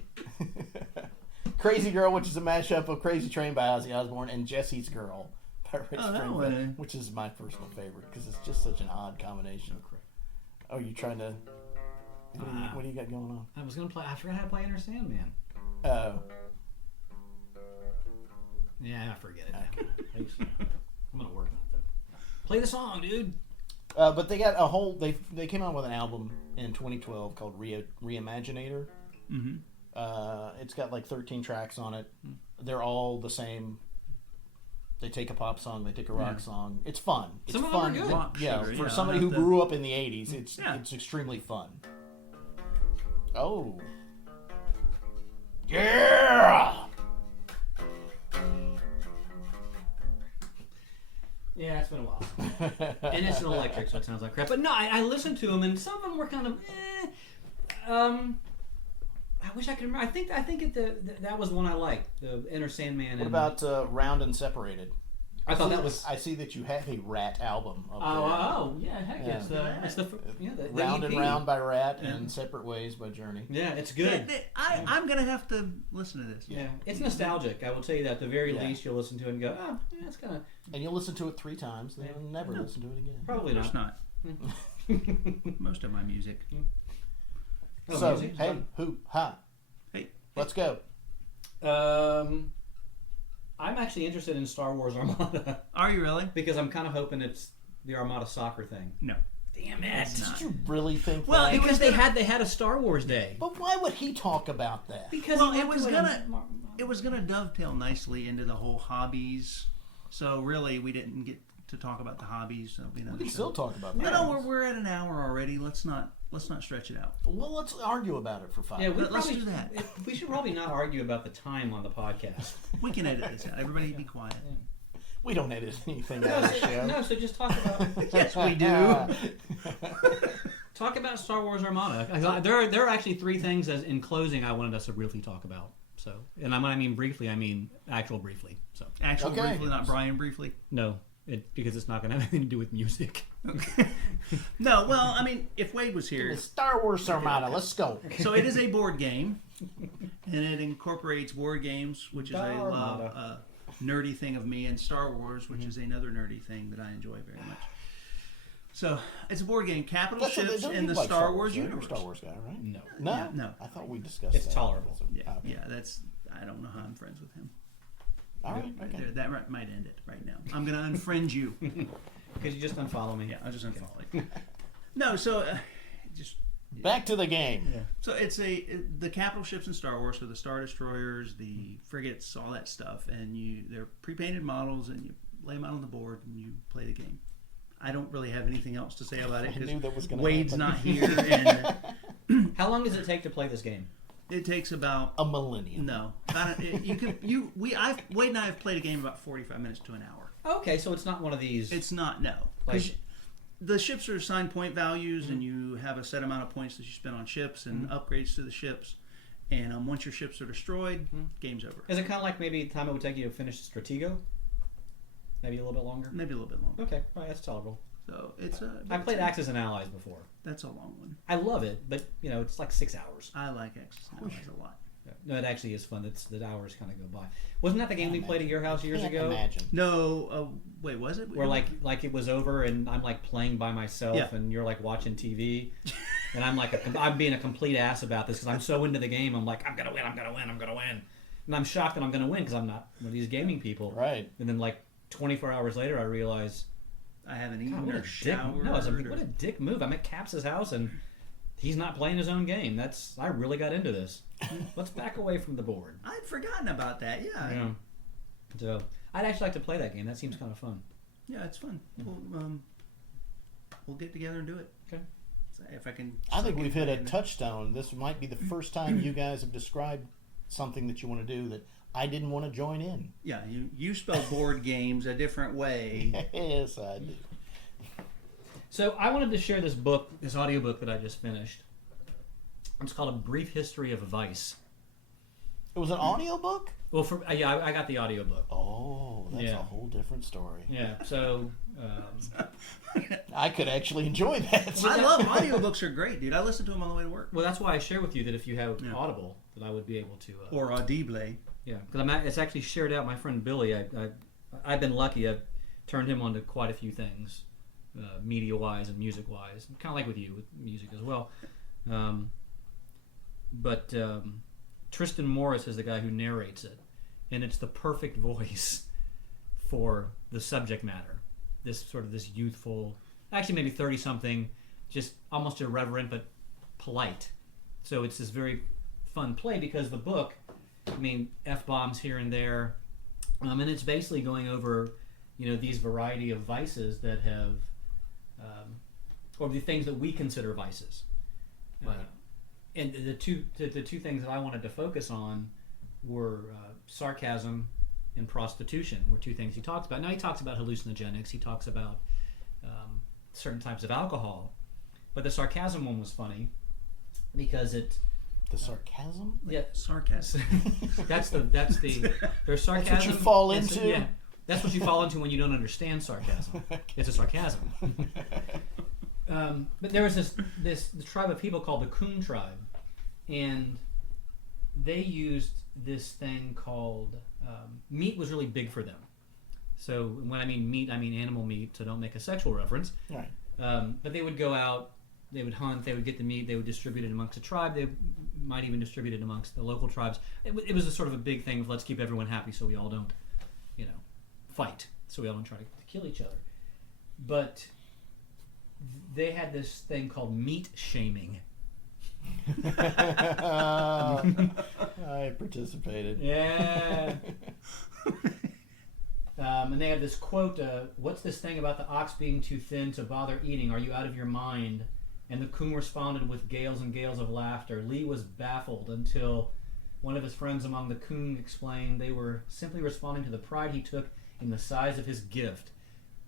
Crazy Girl, which is a mashup of Crazy Train by Ozzy Osbourne and Jesse's Girl by Rick Oh, that Springfield, one. which is my personal favorite because it's just such an odd combination. Oh, you trying to? What do you got going on? I was gonna play. I forgot how to play Enter Sandman. Oh, Yeah, I forget it now. I'm gonna work on it though. Play the song, dude. But they got a whole. They came out with an album in 2012 called Reimaginator. Mm-hmm. It's got like 13 tracks on it. They're all the same. They take a pop song, they take a rock song. It's fun. It's Some of fun. them are good. Rock Yeah, sugar, for I'll somebody have who to- grew up in the 80s, it's Yeah. extremely fun. Oh. Yeah! Yeah, it's been a while. And it's an electric, so it sounds like crap. But no, I listened to them, and some of them were kind of. I wish I could remember. I think that was the one I liked, the Inner Sandman. What about Round and Separated? I thought that was. I see that you have a Rat album up there. Oh, yeah, heck, Yeah. it's the Round EP. and Round by Rat and Separate Ways by Journey. Yeah, it's good. I'm gonna have to listen to this. Yeah, it's nostalgic. I will tell you that. At the very Yeah. least, you'll listen to it and go, oh, yeah, it's kind of And you'll listen to it 3 times, then you'll never listen to it again. probably Of course not. not. Most of my music. Oh, So, music? hey, who, ha, Hey, let's go. I'm actually interested in Star Wars Armada are you really? because I'm kind of hoping it's the Armada soccer thing. No. Damn it! Did you really think Well, that? it Because was they had a Star Wars day. But why would he talk about that? Because Well, he it went was to gonna- a- It was going to dovetail nicely into the whole hobbies. So really, we didn't get to talk about the hobbies. That'll be We another can show. still talk about that. No, we're at an hour already. Let's not stretch it out. Well, let's argue about it for 5 Yeah, minutes. Let's probably, do that. We should probably not argue about the time on the podcast. We can edit this out. Everybody be quiet. We don't edit anything out of the show. No, so just talk about Yes, we do. talk about Star Wars Armada. There are actually 3 things as in closing I wanted us to briefly talk about. So, and when I mean briefly, I mean actual briefly. So Actually, Okay. briefly, not Brian briefly. no, because it's not going to have anything to do with music. No, well, I mean, if Wade was here, Star Wars Armada, let's go. so it is a board game, and it incorporates board games, which is a Armada. nerdy thing of me, and Star Wars, which is another nerdy thing that I enjoy very much. So it's a board game, capital ships Don't in you the like Star Wars right? You're a universe. Star Wars guy, right? No. No, Yeah, no. I thought we discussed It's that. tolerable. Yeah, Okay. yeah, that's. I don't know how I'm friends with him. All right. Right Okay. there, that might end it right now. I'm gonna unfriend you. Because you just unfollow me. Yeah, I'll just unfollow you. No, so just Back to the game. so it's the capital ships in Star Wars, so the Star Destroyers, the frigates, all that stuff, and they're pre-painted models, and you lay them out on the board and you play the game. I don't really have anything else to say about it I knew that was because gonna Wade's happen. not here, and How long does it take to play this game? it takes about A millennium. no. Wade and I have played a game about 45 minutes to an hour. Okay, so it's not one of these. It's not no. 'Cause the ships are assigned point values, and you have a set amount of points that you spend on ships and upgrades to the ships. And once your ships are destroyed, game's over. Is it kind of like maybe the time it would take you to finish Stratego? Maybe a little bit longer? Maybe a little bit longer. Okay, all right, that's tolerable. So it's I played Axis and Allies before. That's a long one. I love it, but it's like 6 hours. I like Axis and Allies a lot. No, it actually is fun. The hours kind of go by. Wasn't that the game we played at your house years Can't ago? imagine. No, wait, was it? Where like it was over and I'm like playing by myself Yeah. and you're like watching TV, and I'm like I'm being a complete ass about this because I'm so into the game. I'm like I'm gonna win, and I'm shocked that I'm gonna win because I'm not one of these gaming people. Right. And then like 24 hours later, I realize, I haven't God, eaten what or a dick! showered. No, I was like, what a dick move. I'm at Caps's house and he's not playing his own game. I really got into this. Let's back away from the board. I'd forgotten about that. Yeah, Yeah. So I'd actually like to play that game. That seems kind of fun. yeah, it's fun. We'll get together and do it. Okay. So if I can. I think we've hit a touch. touchstone. This might be the first time you guys have described something that you want to do that I didn't want to join in. Yeah, you spell board games a different way. Yes, I do. So I wanted to share this book, this audiobook that I just finished. It's called A Brief History of Vice. It was an audiobook? Well, I got the audiobook. Oh, that's Yeah. a whole different story. Yeah, so I could actually enjoy that. I love audiobooks are great, dude. I listen to them on the way to work. well, that's why I share with you that if you have Yeah. Audible, that I would be able to. Or Audible. Yeah, because it's actually shared out. My friend Billy, I've been lucky. I've turned him on to quite a few things, media-wise and music-wise. Kind of like with you, with music as well. But Tristan Morris is the guy who narrates it, and it's the perfect voice for the subject matter. This youthful actually maybe 30-something, just almost irreverent but polite. So it's this very fun play because the book, I mean, F-bombs here and there, and it's basically going over, these variety of vices that have, or the things that we consider vices. Right. And the two things that I wanted to focus on were sarcasm and prostitution, were two things he talks about. Now he talks about hallucinogenics, he talks about certain types of alcohol, but the sarcasm one was funny because it. The sarcasm? Yeah, Sarcasm. that's there's sarcasm. That's what you fall into? Yeah, that's what you fall into when you don't understand sarcasm. It's a sarcasm. But there was this tribe of people called the Coon tribe, and they used this thing called meat was really big for them. So when I mean meat, I mean animal meat. So don't make a sexual reference. Right. But they would go out, they would hunt, they would get the meat, they would distribute it amongst the tribe. They might even distribute it amongst the local tribes. It was a sort of a big thing of let's keep everyone happy so we all don't, fight. So we all don't try to kill each other. But they had this thing called meat shaming. I participated. Yeah. And they have this quote, what's this thing about the ox being too thin to bother eating? Are you out of your mind? And the coon responded with gales and gales of laughter. Lee was baffled until one of his friends among the coon explained they were simply responding to the pride he took in the size of his gift.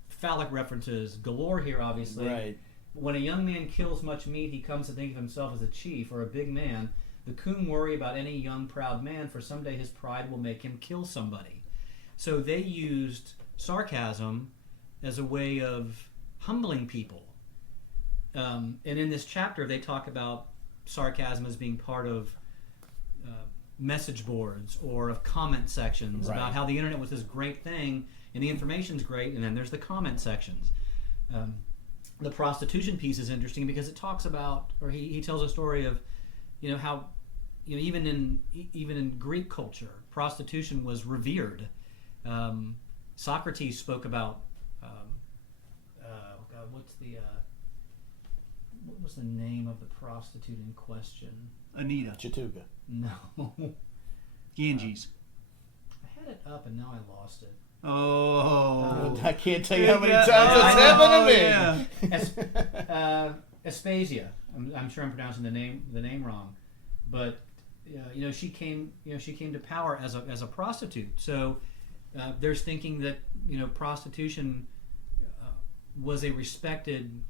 Phallic references galore here, obviously. Right. When a young man kills much meat, he comes to think of himself as a chief or a big man. The coon worry about any young proud man, for someday his pride will make him kill somebody. So they used sarcasm as a way of humbling people. And in this chapter, they talk about sarcasm as being part of message boards or of comment sections, right, about how the internet was this great thing and the information's great, and then there's the comment sections. The prostitution piece is interesting because it talks about, or he tells a story of, how, even in Greek culture, prostitution was revered. Socrates spoke about what was the name of the prostitute in question? Anita. Chatuga. No. Ganges. I had it up and now I lost it. Oh. I can't tell you how many Yeah. times it's Oh, happened to me. Aspasia. I'm sure I'm pronouncing the name wrong, but she came to power as a prostitute. So there's thinking that prostitution was a respected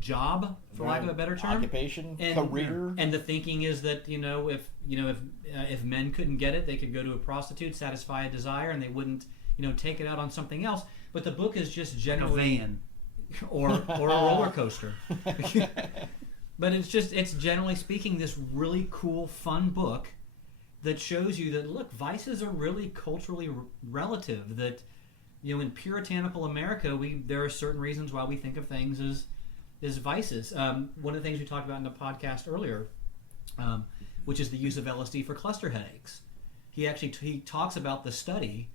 job, for lack of a better term, occupation, and, career. And the thinking is that if men couldn't get it, they could go to a prostitute, satisfy a desire, and they wouldn't take it out on something else. But the book is just generally a van. or a roller coaster. But it's generally speaking this really cool, fun book that shows you that look, vices are really culturally relative. That in puritanical America, there are certain reasons why we think of things as vices. One of the things we talked about in the podcast earlier, which is the use of LSD for cluster headaches. He talks about the study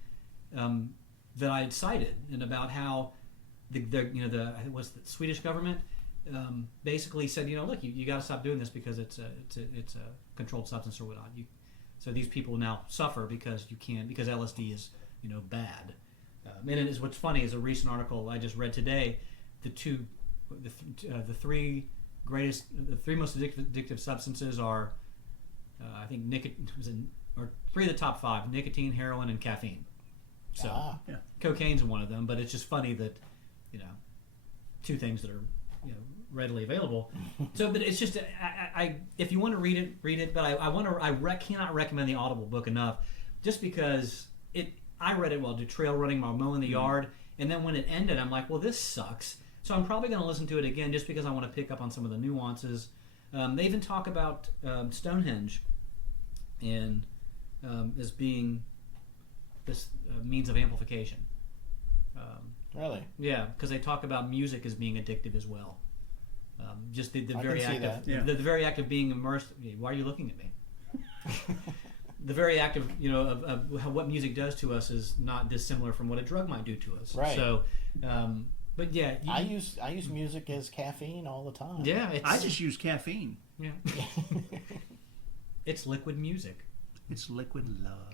that I had cited, and about how the Swedish government basically said, look, you got to stop doing this because it's a controlled substance or whatnot. So these people now suffer because LSD is bad. And what's funny is a recent article I just read today. The three most addictive substances are, I think or three of the top five: nicotine, heroin, and caffeine. So cocaine's one of them, but it's just funny that two things that are readily available. So, but it's just if you want to read it. But I cannot recommend the Audible book enough, just because I read it while trail running, while mowing the yard, and then when it ended, I'm like, well, this sucks. So I'm probably going to listen to it again just because I want to pick up on some of the nuances. They even talk about Stonehenge and as being this means of amplification. Really? Yeah, because they talk about music as being addictive as well. Just the I very can see act of that. Yeah. the very act of being immersed. Why are you looking at me? the very act of what music does to us is not dissimilar from what a drug might do to us. Right. So, but yeah, I use music as caffeine all the time. yeah, I just use caffeine. yeah, it's liquid music. It's liquid love,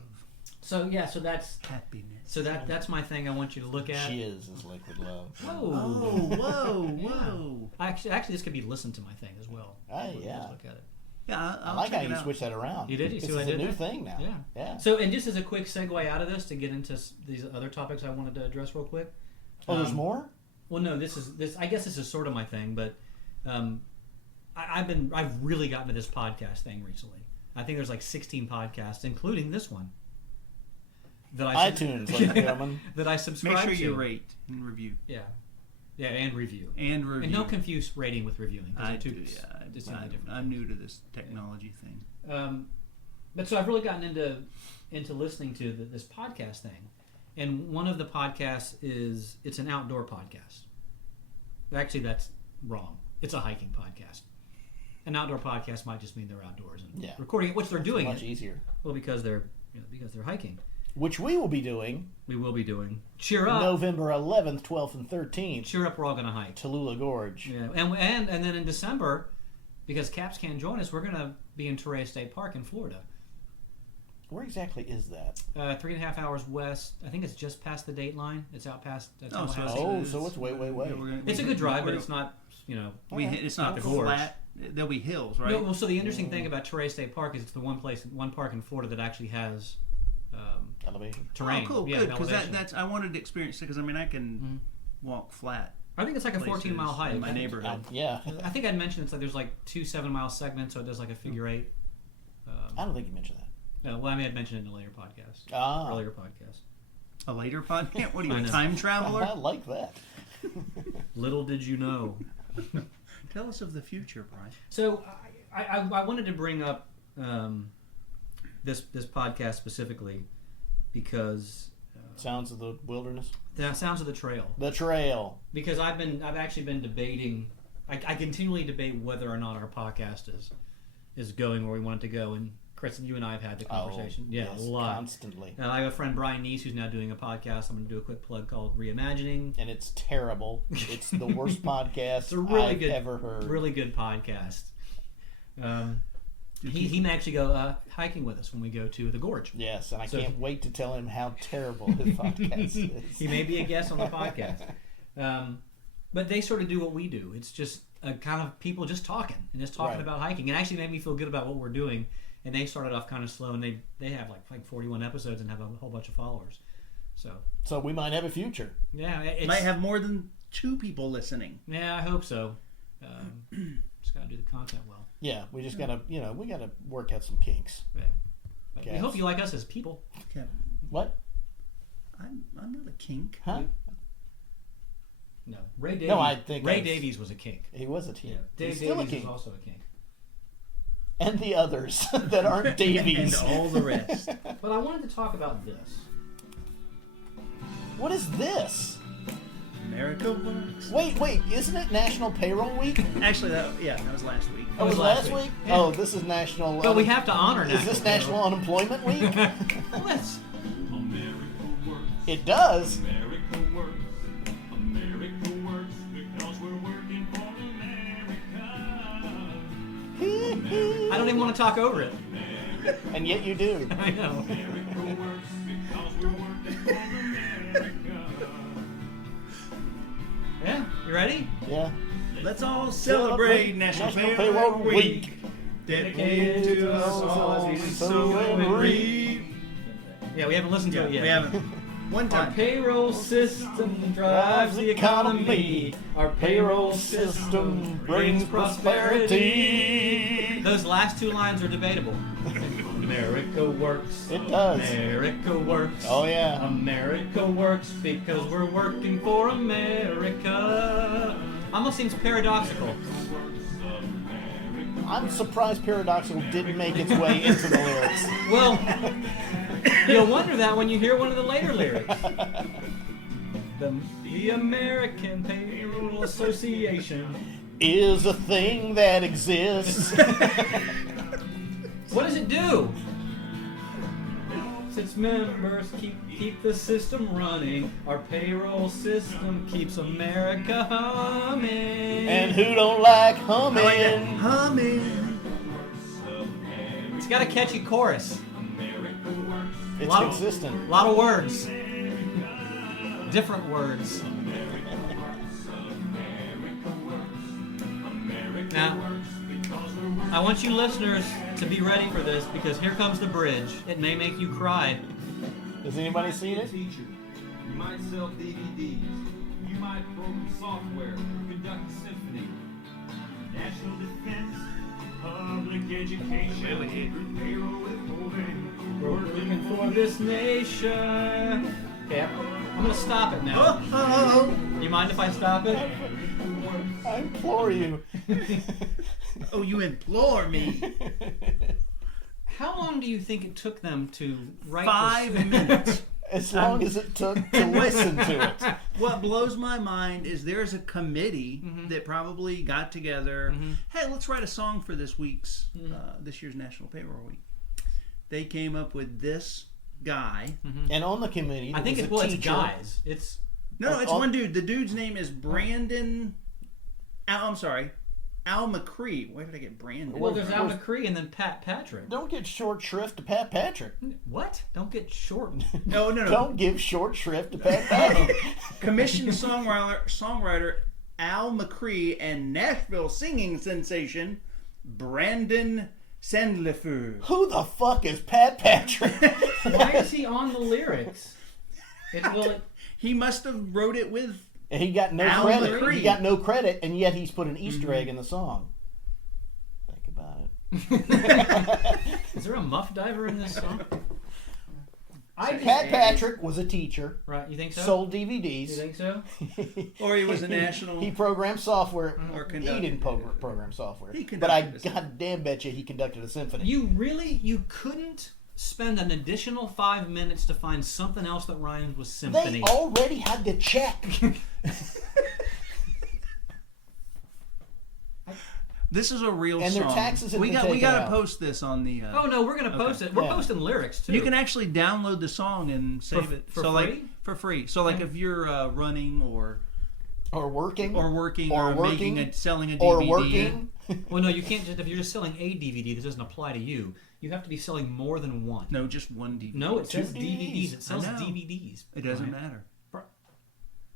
So yeah, so that's happiness. that's my thing. I want you to look at. Shiz is liquid love. Whoa. Yeah. Actually, this could be listened to my thing as well. Oh, Just yeah. look at it. Yeah, I I'll like how check it you out. switch that around. You did? You see This what is I a did new there? thing now. Yeah. Yeah. So, and just as a quick segue out of this to get into these other topics I wanted to address real quick. Oh, there's more? Well, no, this. I guess this is sort of my thing, but I've really gotten to this podcast thing recently. I think there's like 16 podcasts, including this one. That iTunes, ladies and gentlemen. that I subscribe Make to. sure you rate and review. Yeah, and review. And review. And don't confuse rating with reviewing. 'cause I they're do, two yeah. distinctly different I'm things. new to this technology thing. But so I've really gotten into listening to this podcast thing, and one of the podcasts it's an outdoor podcast. Actually, that's wrong. It's a hiking podcast. An outdoor podcast might just mean they're outdoors and recording it, which they're doing. Much easier. Well, because they're hiking. Which we will be doing. We will be doing. Cheer up! November 11th, 12th, and 13th. Cheer up! We're all gonna hike. Tallulah Gorge. Yeah, and then in December, because Caps can't join us, we're gonna be in Torrey State Park in Florida. Where exactly is that? 3.5 hours west. I think it's just past the date line. It's out past so it's way. It's a good drive, but it's not. It's not the gorge. flat. There'll be hills, right? No, well, so the interesting thing about Torrey State Park is it's the one park in Florida that actually has elevation. terrain. Oh, cool, yeah, good. Because elevation. that's I wanted to experience it because I can walk flat. I think it's like a 14-mile hike in my neighborhood. Yeah. I think I'd mentioned it's like there's like 2 7-mile segments, so it does like a figure eight. I don't think you mentioned that. No, well, I mean, I'd mentioned it in a later podcast. Earlier podcast. A later podcast? What are you, I a know. time traveler? I like that. Little did you know. Tell us of the future, Brian. So I wanted to bring up this podcast specifically because Sounds of the Wilderness. the Sounds of the Trail. The Trail. Because I've actually been debating. I continually debate whether or not our podcast is going where we want it to go. And Chris, you and I have had the conversation. Yes, a lot. constantly. I have a friend, Brian Neese, who's now doing a podcast. I'm going to do a quick plug called Reimagining. And it's terrible. It's the worst podcast It's a really I've good, ever heard. really good podcast. He may actually go hiking with us when we go to the Gorge. Yes, and I can't wait to tell him how terrible his podcast is. He may be a guest on the podcast. But they sort of do what we do. It's just a kind of people just talking about hiking. It actually made me feel good about what we're doing. And they started off kind of slow, and they have like 41 episodes and have a whole bunch of followers. So we might have a future. yeah, Might have more than 2 people listening. Yeah, I hope so. Just gotta do the content well. Yeah, we just gotta, we gotta work out some kinks. Yeah. But we Yes. hope you like us as people. Kevin, What? I'm not a kink. Huh? No, Ray Davies. No, I think Ray that's- Davies was a kink. He was a kink. Dave He's still a Davies kink. was also a kink. And the others that aren't Davies. And all the rest. But I wanted to talk about this. What is this? America works. Wait, isn't it National Payroll Week? Actually, that was last week. Oh, it was last week? Yeah. Oh, this is National... But we have to honor Is this National Unemployment Week? Let's. It does. America works. America works because we're working for America. I don't even want to talk over it. And yet you do. I know. America works because we're working for America. Yeah, you ready? Yeah. Let's all celebrate National Payroll Week. Dedicated to us all as we sow and reap. Yeah, we haven't listened to it yet. We haven't. One Our time. payroll system drives the economy. Our payroll system brings prosperity. Those last 2 lines are debatable. America works. It does. America works. Oh, yeah. America works because we're working for America. Almost seems paradoxical. I'm surprised Paradoxical didn't make its way into the lyrics. Well, you'll wonder that when you hear one of the later lyrics. The American Payroll Association Is a thing that exists. What does it do? helps its members keep the system running. Our payroll system keeps America humming. And who don't like humming? I like that. Humming. It's got a catchy chorus. It's consistent. A lot of words. Different words. Now, I want you listeners to be ready for this because here comes the bridge. It may make you cry. Has anybody seen it? Teacher, you might sell DVDs. You might program software, conduct a symphony. National defense, public education, payroll withholding. We're looking for this nation. Okay, I'm gonna stop it now. Oh, You mind if I stop it? I implore you. oh, you implore me. How long do you think it took them to write 5 minutes. As long as it took to listen to it. What blows my mind is there's a committee that probably got together. Hey, let's write a song for this year's National Payroll Week. They came up with this guy. And on the committee, I think was it's a teacher. guys. It's No, it's one dude. The dude's name is Brandon. I'm sorry, Al McCree. Where did I get Brandon? well, there's Al McCree and then Pat Patrick. Don't get short shrift to Pat Patrick. What? Don't get short. No. Don't give short shrift to Pat Patrick. Commissioned songwriter Al McCree and Nashville singing sensation Brandon Sandlefer. Who the fuck is Pat Patrick? Why is he on the lyrics? He must have wrote it with. And he got no Al credit. McCree. He got no credit, and yet he's put an Easter egg in the song. Think about it. Is there a muff diver in this song? Pat Patrick was a teacher. Right, you think so? Sold DVDs. You think so? Or he was a national. He programmed software. Or He conducted. didn't program software. He But I conducted a symphony. goddamn bet you he conducted a symphony. You couldn't spend an additional 5 minutes to find something else that rhymes with symphony. They already had the check. This is a real And song. their taxes have we been got we taken got to out. post this on the. Oh no, we're gonna post it. We're Yeah. posting lyrics too. You can actually download the song and save it. for so free? like for free. So like if you're running or working. working Or or working. making selling a DVD. Or working. Well, no, you can't. Just if you're just selling a DVD, this doesn't apply to you. You have to be selling more than one. No, just one DVD. No, it says Two DVDs. DVDs. It sells I know. DVDs. It doesn't Brian. matter.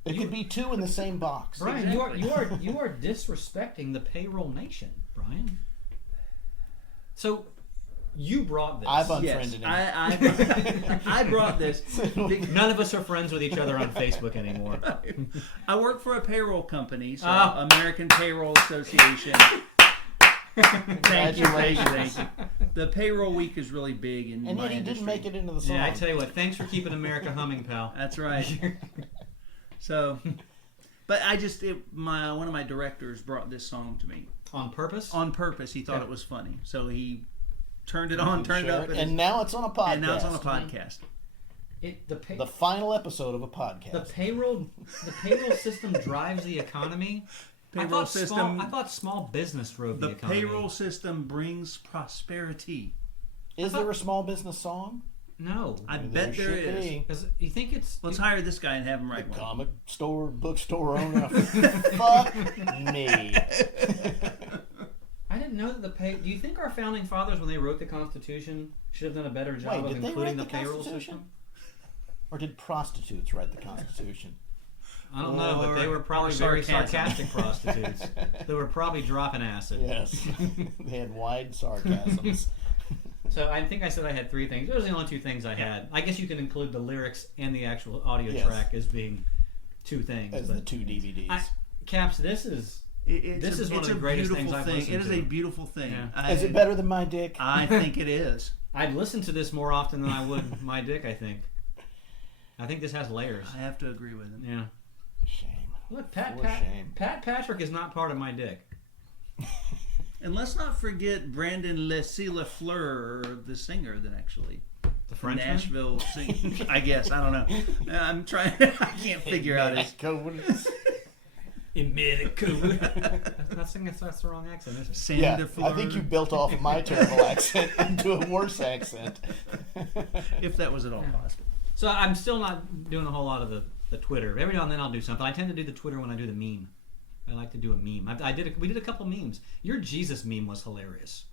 It could be two in the same box. Brian, you are disrespecting the payroll nation, Brian. So, you brought this. I've Yes, unfriended him. I brought this. None of us are friends with each other on Facebook anymore. I work for a payroll company, so Ah. American Payroll Association. Thank you. Congratulations. The payroll week is really big in And my yet he industry. didn't make it into the song. Yeah, I tell you what. Thanks for keeping America humming, pal. That's right. So, but I just one of my directors brought this song to me On purpose? on purpose. He thought Okay. it was funny, so he turned it on, turned it up, And now it's on a podcast. and now it's on a podcast. The final episode of a podcast. The payroll system drives the economy. Payroll system. I thought small business drove the The economy. payroll system brings prosperity. Is there a small business song? No. I bet there should is. be. 'Cause you think it's Let's hire this guy and have him write one. Comic store, bookstore owner. Fuck me. I didn't know that do you think our founding fathers, when they wrote the Constitution, should have done a better job Wait, of did they including write the the payroll Constitution? system? Or did prostitutes write the Constitution? I don't know, but they were probably or very sarcasm. sarcastic prostitutes. They were probably dropping acid. Yes. They had wide sarcasms. So I think I said I had 3 things. Those are the only 2 things I had. I guess you can include the lyrics and the actual audio Yes. track as being 2 things. As but the 2 DVDs. Caps, this is This is one of the greatest things I've listened It is to. a beautiful thing. Yeah. Is it better than my dick? I think it is. I'd listen to this more often than I would my dick, I think. I think this has layers. I have to agree with him. Yeah. Shame. Look, For shame. Pat Patrick is not part of my dick. And let's not forget Brandon Lefleur, the singer that actually The Frenchman? Nashville sing. I guess I don't know. I'm trying. I can't figure out his. Umbilical. That's the wrong accent, is it? Yeah, Sandefleur. I think you built off of my terrible accent into a worse accent. If that was at all possible. So I'm still not doing a whole lot of the Twitter. Every now and then I'll do something. I tend to do the Twitter when I do the meme. I like to do a meme. We did a couple memes. Your Jesus meme was hilarious.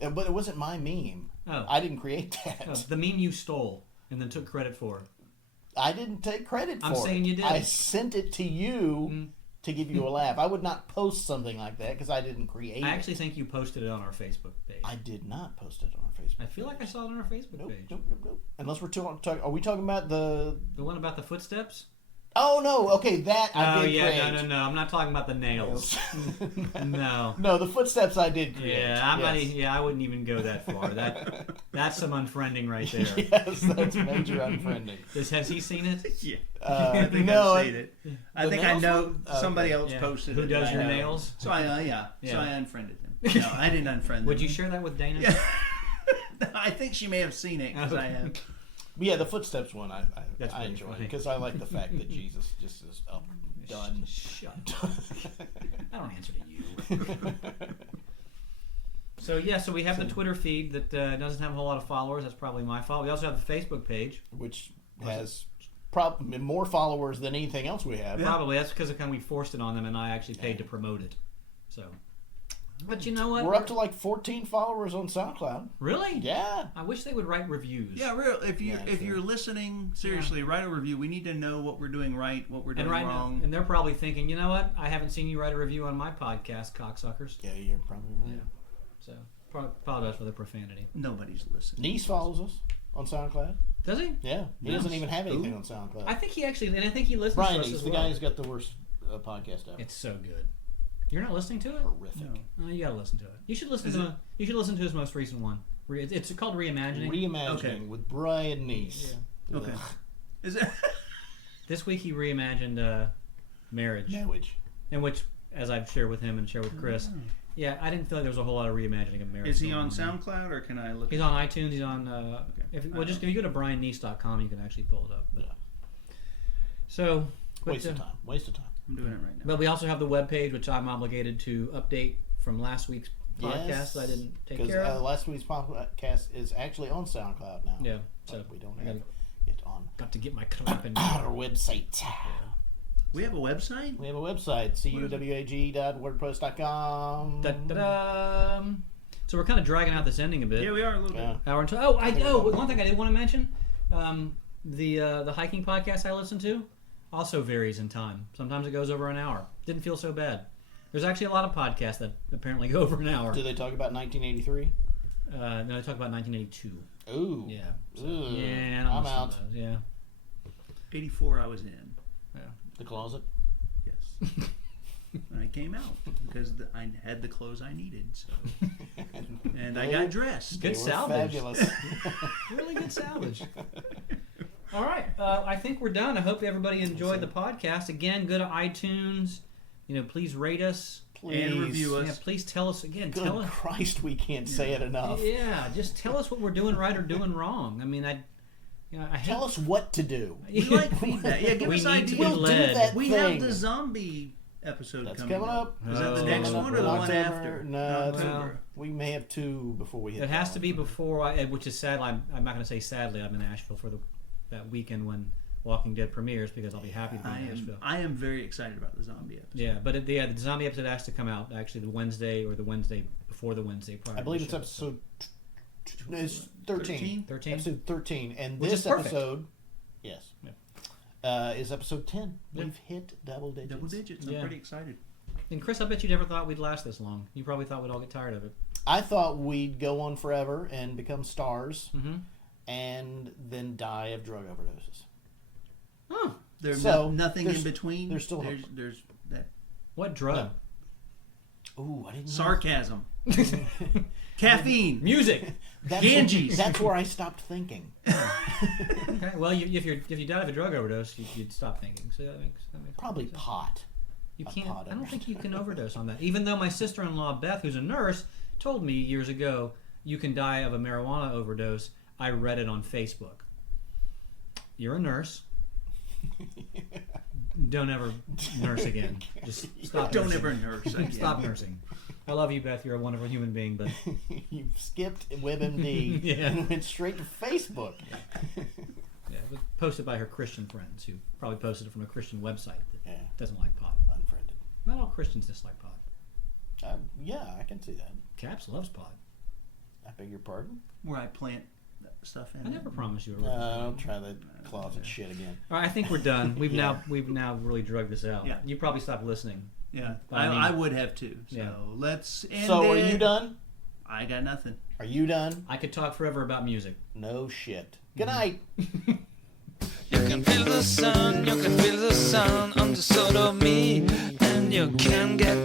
But it wasn't my meme. Oh. I didn't create that. The meme you stole and then took credit for. I didn't take credit for it. I'm saying you did. I sent it to you to give you a laugh. I would not post something like that because I didn't create I it. actually think you posted it on our Facebook page. I did not post it on our Facebook I feel like I saw it on our Facebook Nope, page. nope. Unless we're talking... Are we talking about the... The one about the footsteps? Oh, no. Okay, that I did create. No. I'm not talking about the nails. No. No, the footsteps I did create. Yeah, I wouldn't even go that far. That's some unfriending right there. Yes, that's major unfriending. Has he seen it? Yeah. I think I've seen it. I think I nails know one? somebody Okay. else Yeah. posted Who it. does I your know. nails? So I So I unfriended them. No, I didn't unfriend them. Would you share that with Dana? Yeah. I think she may have seen it because I have. But yeah, the footsteps one I That's pretty enjoy funny. because I like the fact that Jesus just is up, done. Shut up. I don't answer to you. So we have the Twitter feed that doesn't have a whole lot of followers. That's probably my fault. We also have the Facebook page. Which has probably more followers than anything else we have. Probably that's because we forced it on them, and I actually paid to promote it. So, but you know what? We're up to like 14 followers on SoundCloud. Really? Yeah. I wish they would write reviews. Yeah, real. If sure. you're listening, seriously, write a review. We need to know what we're doing right, what we're doing wrong. And they're probably thinking, you know what? I haven't seen you write a review on my podcast, cocksuckers. Yeah, you're probably right. So, apologize for the profanity. Nobody's listening. Niece follows us on SoundCloud. Does he? Yeah. He doesn't even have anything on SoundCloud. I think he actually, and I think he listens Brian to us Niece, as the well. guy who's got the worst podcast ever. It's so good. You're not listening to it? Horrific. Oh, you gotta listen to it. You should listen to. You should listen to his most recent one. It's called Reimagining. Reimagining with Brian Niece. Yeah. Okay. Is it? This week he reimagined marriage, in which, as I've shared with him and shared with Chris, I didn't feel like there was a whole lot of reimagining of marriage. Is he on SoundCloud or can I look? He's on iTunes. He's on. If you go to brianniece.com, you can actually pull it up. But, So Waste of time. I'm doing it right now. But we also have the webpage, which I'm obligated to update from last week's podcast that I didn't take care of. Last week's podcast is actually on SoundCloud now. Yeah, So so we don't have it on got to get my clapping. our website. We have a website? We have a website, cuwag.wordpress.com. Da-da-da. So we're kind of dragging out this ending a bit. Yeah, we are a little bit. Hour and one thing I did want to mention, the hiking podcast I listen to also varies in time. Sometimes it goes over an hour. Didn't feel so bad. There's actually a lot of podcasts that apparently go over an hour. Do they talk about 1983? No, they talk about 1982. Ooh. Yeah. So, Ooh. yeah, I'm out. Yeah. 84 I was in. The closet? Yes. I came out because I had the clothes I needed. So. And I got dressed. Good They were salvage. Fabulous. Really good salvage. All right. I think we're done. I hope everybody enjoyed the podcast. Again, go to iTunes. Please rate us. And review us. Yeah, please tell us again. Good Tell us. Christ, we can't say it enough. Yeah, just tell us what we're doing right or doing wrong. I mean, I Tell us what to do. We like feedback. Yeah, give We us need ideas. to be We'll do led. that We thing. have the zombie episode That's coming up. Is that the Oh, next one or the one October? after? No, October. we may have two before we hit It has that to be before, which is sad. I'm not going to say sadly. I'm in Asheville for that weekend when Walking Dead premieres because I'll be happy to be in Asheville. I am very excited about the zombie episode. Yeah, but the zombie episode has to come out actually the Wednesday or the Wednesday before the Wednesday prior. I believe to it's the show. episode it's 13. 13? Episode 13. And Which this is perfect. episode, yes, is episode 10. Yeah. We've hit double digits. Double digits. I'm Yeah. pretty excited. And Chris, I bet you never thought we'd last this long. You probably thought we'd all get tired of it. I thought we'd go on forever and become stars Mm-hmm. and then die of drug overdoses. Huh. There's nothing in between. There's still there's that What drug? Ooh, I didn't know. sarcasm, caffeine, Music. That's, Ganges. that's where I stopped thinking. Okay. Well, if you died of a drug overdose, you'd stop thinking. So that makes Probably sense. pot. You a can't. pot I don't think overdose. you can overdose on that. Even though my sister-in-law Beth, who's a nurse, told me years ago you can die of a marijuana overdose. I read it on Facebook. You're a nurse. Don't ever nurse again. Just stop. Don't nursing. ever nurse again. Stop nursing. I love you, Beth. You're a wonderful human being, but You skipped WebMD Yeah. and went straight to Facebook. yeah, it was posted by her Christian friends who probably posted it from a Christian website that Yeah. doesn't like pot. Unfriended. Not all Christians dislike pot. Yeah, I can see that. Caps loves pot. I beg your pardon? Where I plant stuff in. I never promised you a Don't try that closet shit again. All right, I think we're done. We've Yeah. now really drugged this out. Yeah. You probably stopped listening. Yeah, I mean- I would have too. So Yeah. let's end So, are it. you done? I got nothing. Are you done? I could talk forever about music. No shit. Good night. You can feel the sun, you can feel the sun on the soul of me, and you can get